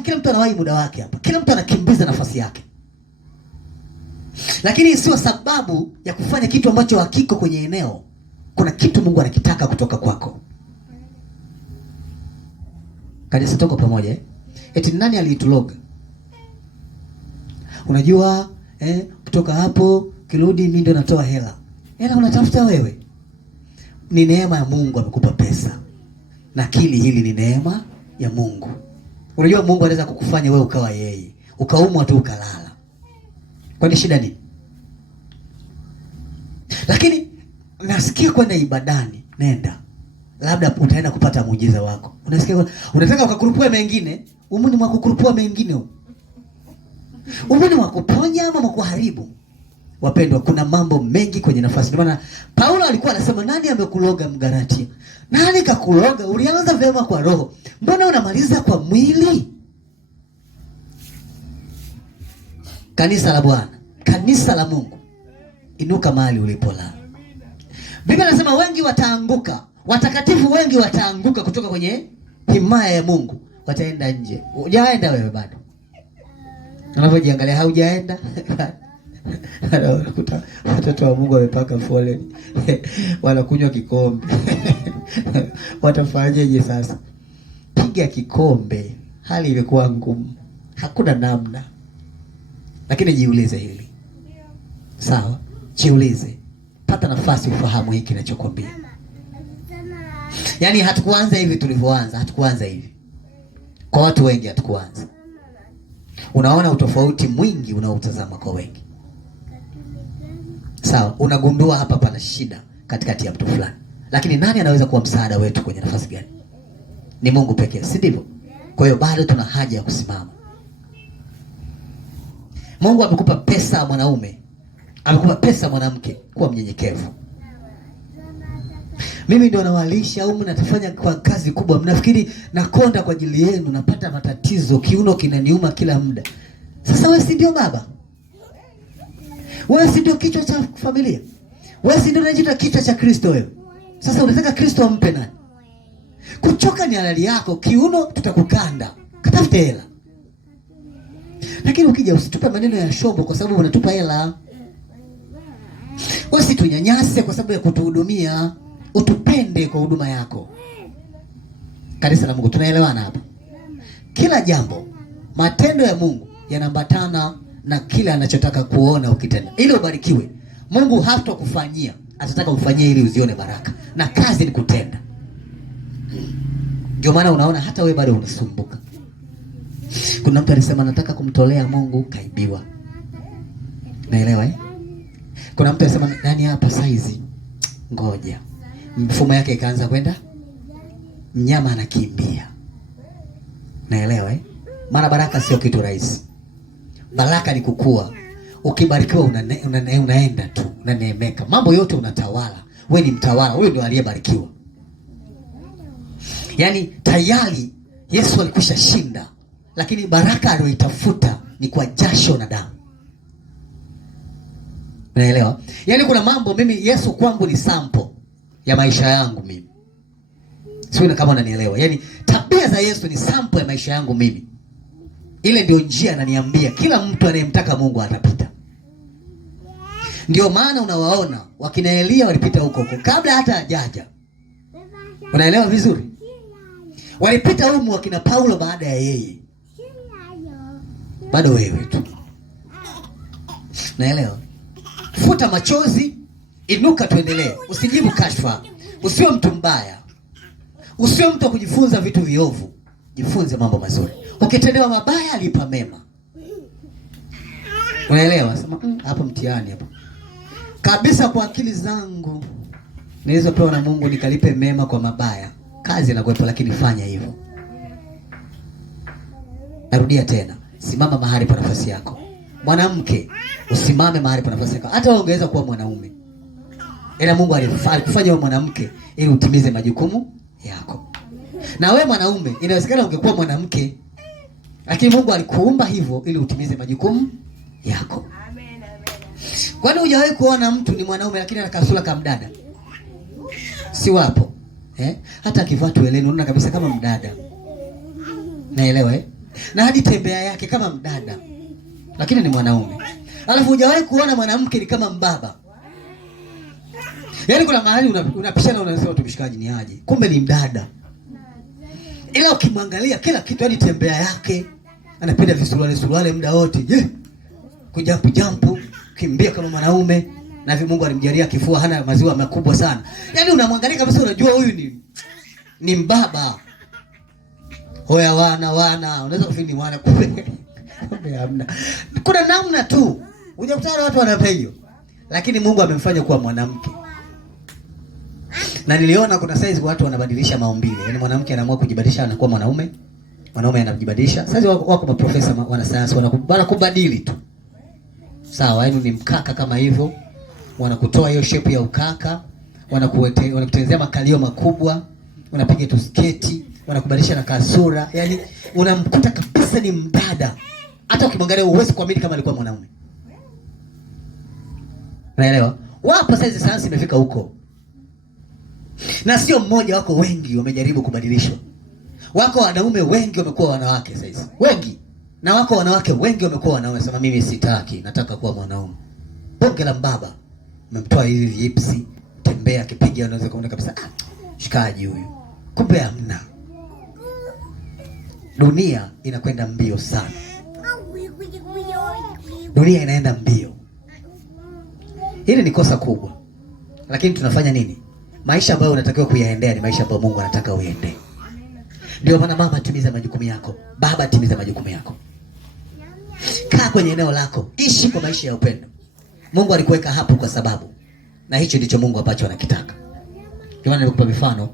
kila mtu anawahi muda wake hapa. Kila mtu anakimbiza nafasi yake. Lakini sio sababu ya kufanya kitu ambacho hakiko kwenye eneo. Kuna kitu Mungu anakitaka kutoka kwako. Kanisa, tuko pamoja eh? Eti nani aliituloga? Unajua kutoka hapo kirudi mimi ndo natoa hela. Hela unatafuta wewe. Ni neema ya Mungu amekupa pesa. Na akili hili ni neema ya Mungu. Unajua Mungu anaweza kukufanya wewe ukawa yeye. Ukaumwa tu ukalala. Kwani shida nini? Lakini nasikia kwenda ibadani, nenda. Labda utaenda kupata muujiza wako. Unasikia unataka ukakurupua mengine, umuni mwa kukurupua mengine. Umuni mwa kuponya ama mwa kuharibu. Wapendwa, kuna mambo mengi kwenye nafasi. Ndio maana Paulo alikuwa anasema, nani amekuloga Mgalatia? Nani kakuloga? Ulianza vyema kwa roho, mbona unamaliza kwa mwili? Kanisa la Bwana, kanisa la Mungu, inuka mahali ulipolala. Biblia inasema wengi wataanguka, watakatifu wengi wataanguka kutoka kwenye himaya ya Mungu, wataenda nje. Hujaenda wewe bado. Unapojiangalia haujaenda. Unakuta watoto wa Mungu wamepaka foleni. Wanakunywa kikombe. Watafanyaje sasa? Piga kikombe. Hali imekuwa ngumu. Hakuna namna. Lakini jiulize hili. Sawa? Jiulize. Pata nafasi ufahamu hiki ninachokwambia. Yaani hatukuanza hivi tulivyoanza, hatukuanza hivi. Kwa watu wengi hatukuanza. Unaona utofauti mwingi unaotazama kwa wengi. Sawa, unagundua hapa pana shida katikati ya mtu fulani. Lakini nani anaweza kuwa msaada wetu kwenye nafasi gani? Ni Mungu pekee, si ndivyo? Kwa hiyo bado tuna haja ya kusimama. Mungu amekupa pesa mwanaume, amekupa pesa mwanamke, kuwa mnyenyekevu. Mimi ndio nawalisha au mnatafanya kwa kazi kubwa. Mnafikiri nakonda kwa ajili yenu, napata matatizo, kiuno kinaniuma kila muda. Sasa wewe si ndio baba? Wewe si ndio kichwa cha familia? Wewe si ndio unajiita kichwa cha Kristo wewe? Sasa unataka Kristo ampe nani? Kuchoka ni halali yako, kiuno tutakukanda. Katafute hela. Lakini ukija usitupe maneno ya shombo kwa sababu unatupa hela. Wewe si tunyanyase kwa sababu ya kutuhudumia. Utupende kwa huduma yako. Kanisa la Mungu, tunaelewana hapa? Kila jambo, matendo ya Mungu yanaambatana na kila anachotaka kuona ukitenda. Ili ubarikiwe, Mungu hatakufanyia, atataka ufanyie ili uzione baraka. Na kazi ni kutenda. Ndio maana unaona hata wewe bado unasumbuka. Kuna mtu alisema nataka kumtolea Mungu, kaibiwa. Naelewa eh? Kuna mtu anasema nani hapa saizi? Ngoja. Mfumo yake ikaanza kwenda, mnyama anakimbia. Naelewa Maana baraka sio kitu rahisi. Baraka ni kukua. Ukibarikiwa unaenda tu, unaneemeka. Mambo yote unatawala. Wewe ni mtawala, wewe ndio aliyebarikiwa. Yaani tayari Yesu alikwisha shinda, lakini baraka aliyoitafuta ni kwa jasho na damu. Unaelewa? Yaani kuna mambo mimi Yesu kwangu ni sample ya maisha yangu mimi. Sio kama unanielewa. Yaani tabia za Yesu ni sample ya maisha yangu mimi. Ile ndio njia ananiambia kila mtu anayemtaka Mungu atapita. Ndio maana unawaona wakina Elia walipita huko kabla hata hajaja. Unaelewa vizuri? Walipita huko wakina Paulo baada ya yeye. Bado wewe tu. Naelewa? Futa machozi, inuka tuendelee. Usijibu kashfa. Usiwe mtu mbaya. Usiwe mtu wa kujifunza vitu viovu. Jifunze mambo mazuri. Ukitendewa mabaya lipa mema. Unaelewa? Sema hapo mtihani hapo. Kabisa kwa akili zangu nilizopewa na Mungu nikalipe mema kwa mabaya. Kazi inakuwepo, lakini fanya hivyo. Narudia tena. Simama mahali pa nafasi yako. Mwanamke, usimame mahali pa nafasi yako. Hata wewe ungeweza kuwa mwanaume. Ila Mungu alikufanya wewe mwanamke ili utimize majukumu yako. Na wewe mwanaume, inawezekana ungekuwa mwanamke, lakini Mungu alikuumba hivyo ili utimize majukumu yako. Amen. Kwani hujawahi kuona mtu ni mwanaume lakini ana kasura kama mdada? Si wapo? Hata akivaa tueleni unaona kabisa kama mdada. Naelewa Na hadi tembea yake kama mdada, lakini ni mwanaume. Alafu hujawahi kuona mwanamke ni kama mbaba. Yaani kuna mahali unapishana unasema tumshikaji ni aje. Kumbe ni mdada. Ila ukimwangalia kila kitu, hadi tembea yake anapenda visuruale muda wote. Kujampu, kimbia kama mwanaume, na hivi Mungu alimjalia kifua, hana maziwa makubwa sana. Yaani unamwangalia kabisa unajua huyu ni mbaba. Hoya wana unaweza kufikiri ni wana kumbe hamna. Kuna namna tu. Hujakutana na watu wanapeyo. Lakini Mungu amemfanya kuwa mwanamke. Na niliona kuna size watu wanabadilisha maumbile. Yaani mwanamke anaamua kujibadilisha anakuwa mwanaume. Mwanaume anajibadilisha. Sasa wako maprofesa wanasayansi wanakubadili tu. Sawa, yaani ni mkaka kama hivyo. Wanakutoa hiyo shape ya ukaka, wanakutengenezea makalio makubwa, wanapiga tu sketi, wanakubadilisha na kasura. Yaani unamkuta kabisa ni mdada. Hata ukimwangalia huwezi kuamini kama alikuwa mwanaume. Unaelewa? Wapo sasa sayansi imefika huko. Na sio mmoja, wako wengi wamejaribu kubadilishwa. Wako wanaume wengi wamekuwa wanawake sasa. Wengi. Na wako wanawake wengi wamekuwa wanaume. Sema mimi sitaki, nataka kuwa mwanaume. Bonge la mbaba. Umemtoa hivi vipsi, tembea kipiga unaweza kuona kabisa shikaji huyu. Kumbe hamna. Dunia inakwenda mbio sana. Dunia inaenda mbio. Hili ni kosa kubwa. Lakini tunafanya nini? Maisha ambayo unatakiwa kuyaendea ni maisha ambayo Mungu anataka uende. Ndio maana mama, timiza majukumu yako. Baba, timiza majukumu yako. Kaa kwenye eneo lako. Ishi kwa maisha ya upendo. Mungu alikuweka hapo kwa sababu. Na hicho ndicho Mungu ambacho anakitaka. Ndio maana nimekupa mifano.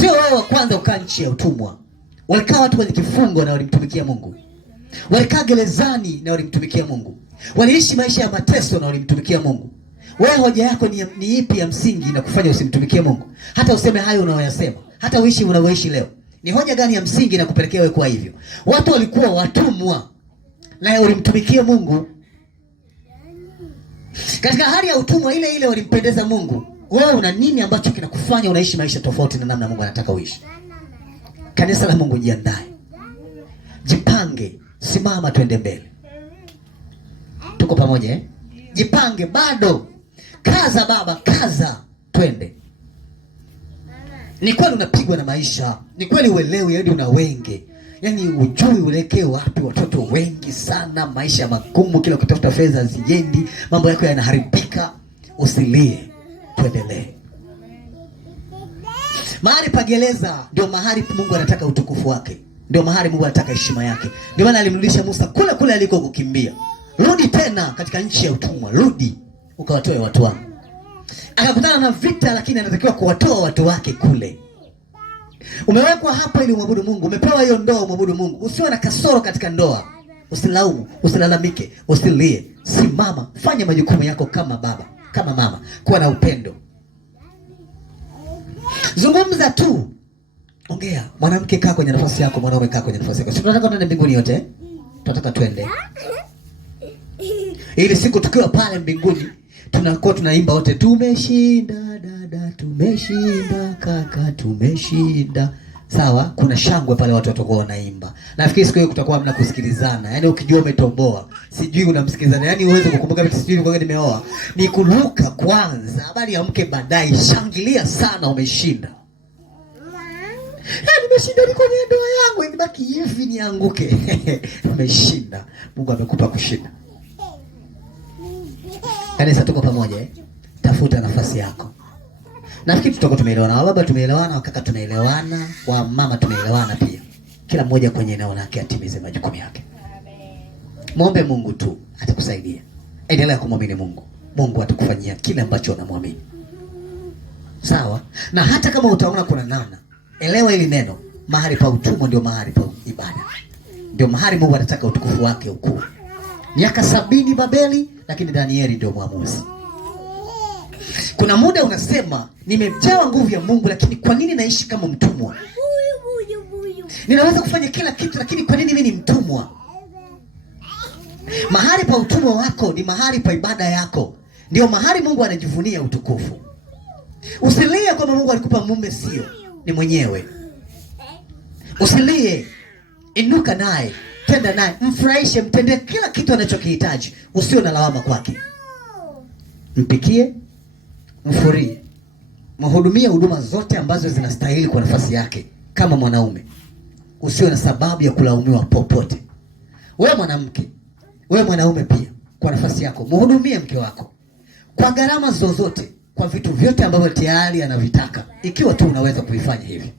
Sio wao wa kwanza ukaa nchi ya utumwa. Walikaa watu wenye kifungo na walimtumikia Mungu. Walikaa gerezani na walimtumikia Mungu. Waliishi maisha ya mateso na walimtumikia Mungu. Wewe hoja yako ni ipi ya msingi na kufanya usimtumikie Mungu? Hata useme hayo unayoyasema, hata uishi unavyoishi leo. Ni hoja gani ya msingi na kupelekea wewe kwa hivyo? Watu walikuwa watumwa na walimtumikia Mungu. Katika hali ya utumwa ile ile walimpendeza Mungu. Wewe una nini ambacho kinakufanya unaishi maisha tofauti na namna Mungu anataka uishi? Kanisa la Mungu, jiandae. Jipange, simama tuende mbele. Tuko pamoja Jipange bado. Kaza baba, kaza. Twende. Ni kweli unapigwa na maisha. Ni kweli uelewi hadi una wenge. Yaani ujui uelekee wapi, watoto wengi sana, maisha magumu, kila ukitafuta fedha ziendi, mambo yako yanaharibika. Usilie. Tuendelee. Mahali pa gereza ndio mahali Mungu anataka utukufu wake. Ndio mahali Mungu anataka heshima yake. Ndio maana alimrudisha Musa kule aliko kukimbia. Rudi tena katika nchi ya utumwa, rudi. ukawatoe watu wangu. Akakutana na vita, lakini anatakiwa kuwatoa watu wake kule. Umewekwa hapa ili umwabudu Mungu. Umepewa hiyo ndoa umwabudu Mungu. Usiwe na kasoro katika ndoa. Usilaumu, usilalamike, usilie. Simama, fanya majukumu yako kama baba, kama mama. Kuwa na upendo. Zungumza tu. Ongea. Mwanamke kaa kwenye nafasi yako, mwanaume kaa kwenye nafasi yako. Sisi tunataka tuende mbinguni yote. Tunataka twende. Ili siku tukiwa pale mbinguni tunakuwa tunaimba wote, tumeshinda dada, tumeshinda kaka, tumeshinda. Sawa? Kuna shangwe pale, watu watakuwa wanaimba. Nafikiri siku hiyo kutakuwa hamna kusikilizana. Yaani ukijua umetomboa, sijui unamsikilizana. Yaani uweze kukumbuka vitu, sijui ngoja nimeoa. Ni kuruka kwanza, habari ya mke baadaye. Shangilia sana, umeshinda. Nimeshinda, niko kwenye ndoa yangu, inabaki hivi nianguke. Umeshinda. Mungu amekupa kushinda. Kanisa tuko pamoja eh? Tafuta nafasi yako. Nafikiri tutakuwa tumeelewana. Baba tumeelewana, wakaka tunaelewana, wa mama tumeelewana pia. Kila mmoja kwenye eneo lake atimize majukumu yake. Muombe Mungu tu atakusaidia. Endelea kumwamini Mungu. Mungu atakufanyia kile ambacho unamwamini. Sawa? Na hata kama utaona kuna nana, elewa hili neno, mahali pa utumwa ndio mahali pa ibada. Ndio mahali Mungu anataka utukufu wake ukue. Miaka 70 Babeli, lakini Danieli ndio mwamuzi. Kuna muda unasema nimejawa nguvu ya Mungu, lakini kwa nini naishi kama mtumwa? Ninaweza kufanya kila kitu, lakini kwa nini mimi ni mtumwa? Mahali pa utumwa wako ni mahali pa ibada yako. Ndio mahali Mungu anajivunia utukufu. Usilie kwamba Mungu alikupa mume, sio, ni mwenyewe. Usilie, inuka naye, tenda naye, mfurahishe, mtendee kila kitu anachokihitaji. Usio na lawama kwake. Mpikie, mfurie, mhudumie huduma zote ambazo zinastahili kwa nafasi yake kama mwanaume. Usio na sababu ya kulaumiwa popote. Wewe mwanamke, wewe mwanaume pia, kwa nafasi yako mhudumie mke wako kwa gharama zozote, kwa vitu vyote ambavyo tayari anavitaka, ikiwa tu unaweza kuvifanya hivi.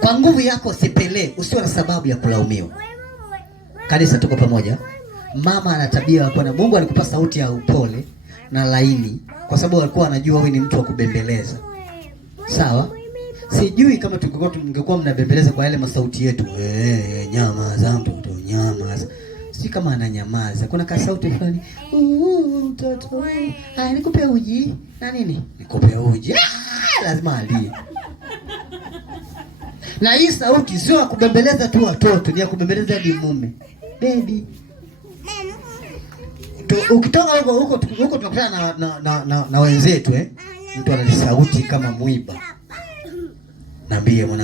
Kwa nguvu yako sipelee, usio na sababu ya kulaumiwa. Kanisa tuko pamoja. Mama ana tabia ya kuwa, Mungu alikupa sauti ya upole na laini kwa sababu alikuwa anajua wewe ni mtu wa kubembeleza. Sawa? Sijui kama tungekuwa mnabembeleza kwa yale masauti yetu. Nyamaza mtoto, nyamaza. Si kama ananyamaza. Kuna ka sauti fulani. Mtoto. Haya, nikupe uji. Na nini? Nikupe uji. Lazima alie. Na hii sauti sio ya kubembeleza tu watoto, ni ya kubembeleza hadi mume. Baby. Ukitoka huko tunakutana na wenzetu mtu ana sauti kama mwiba. Naambie mwana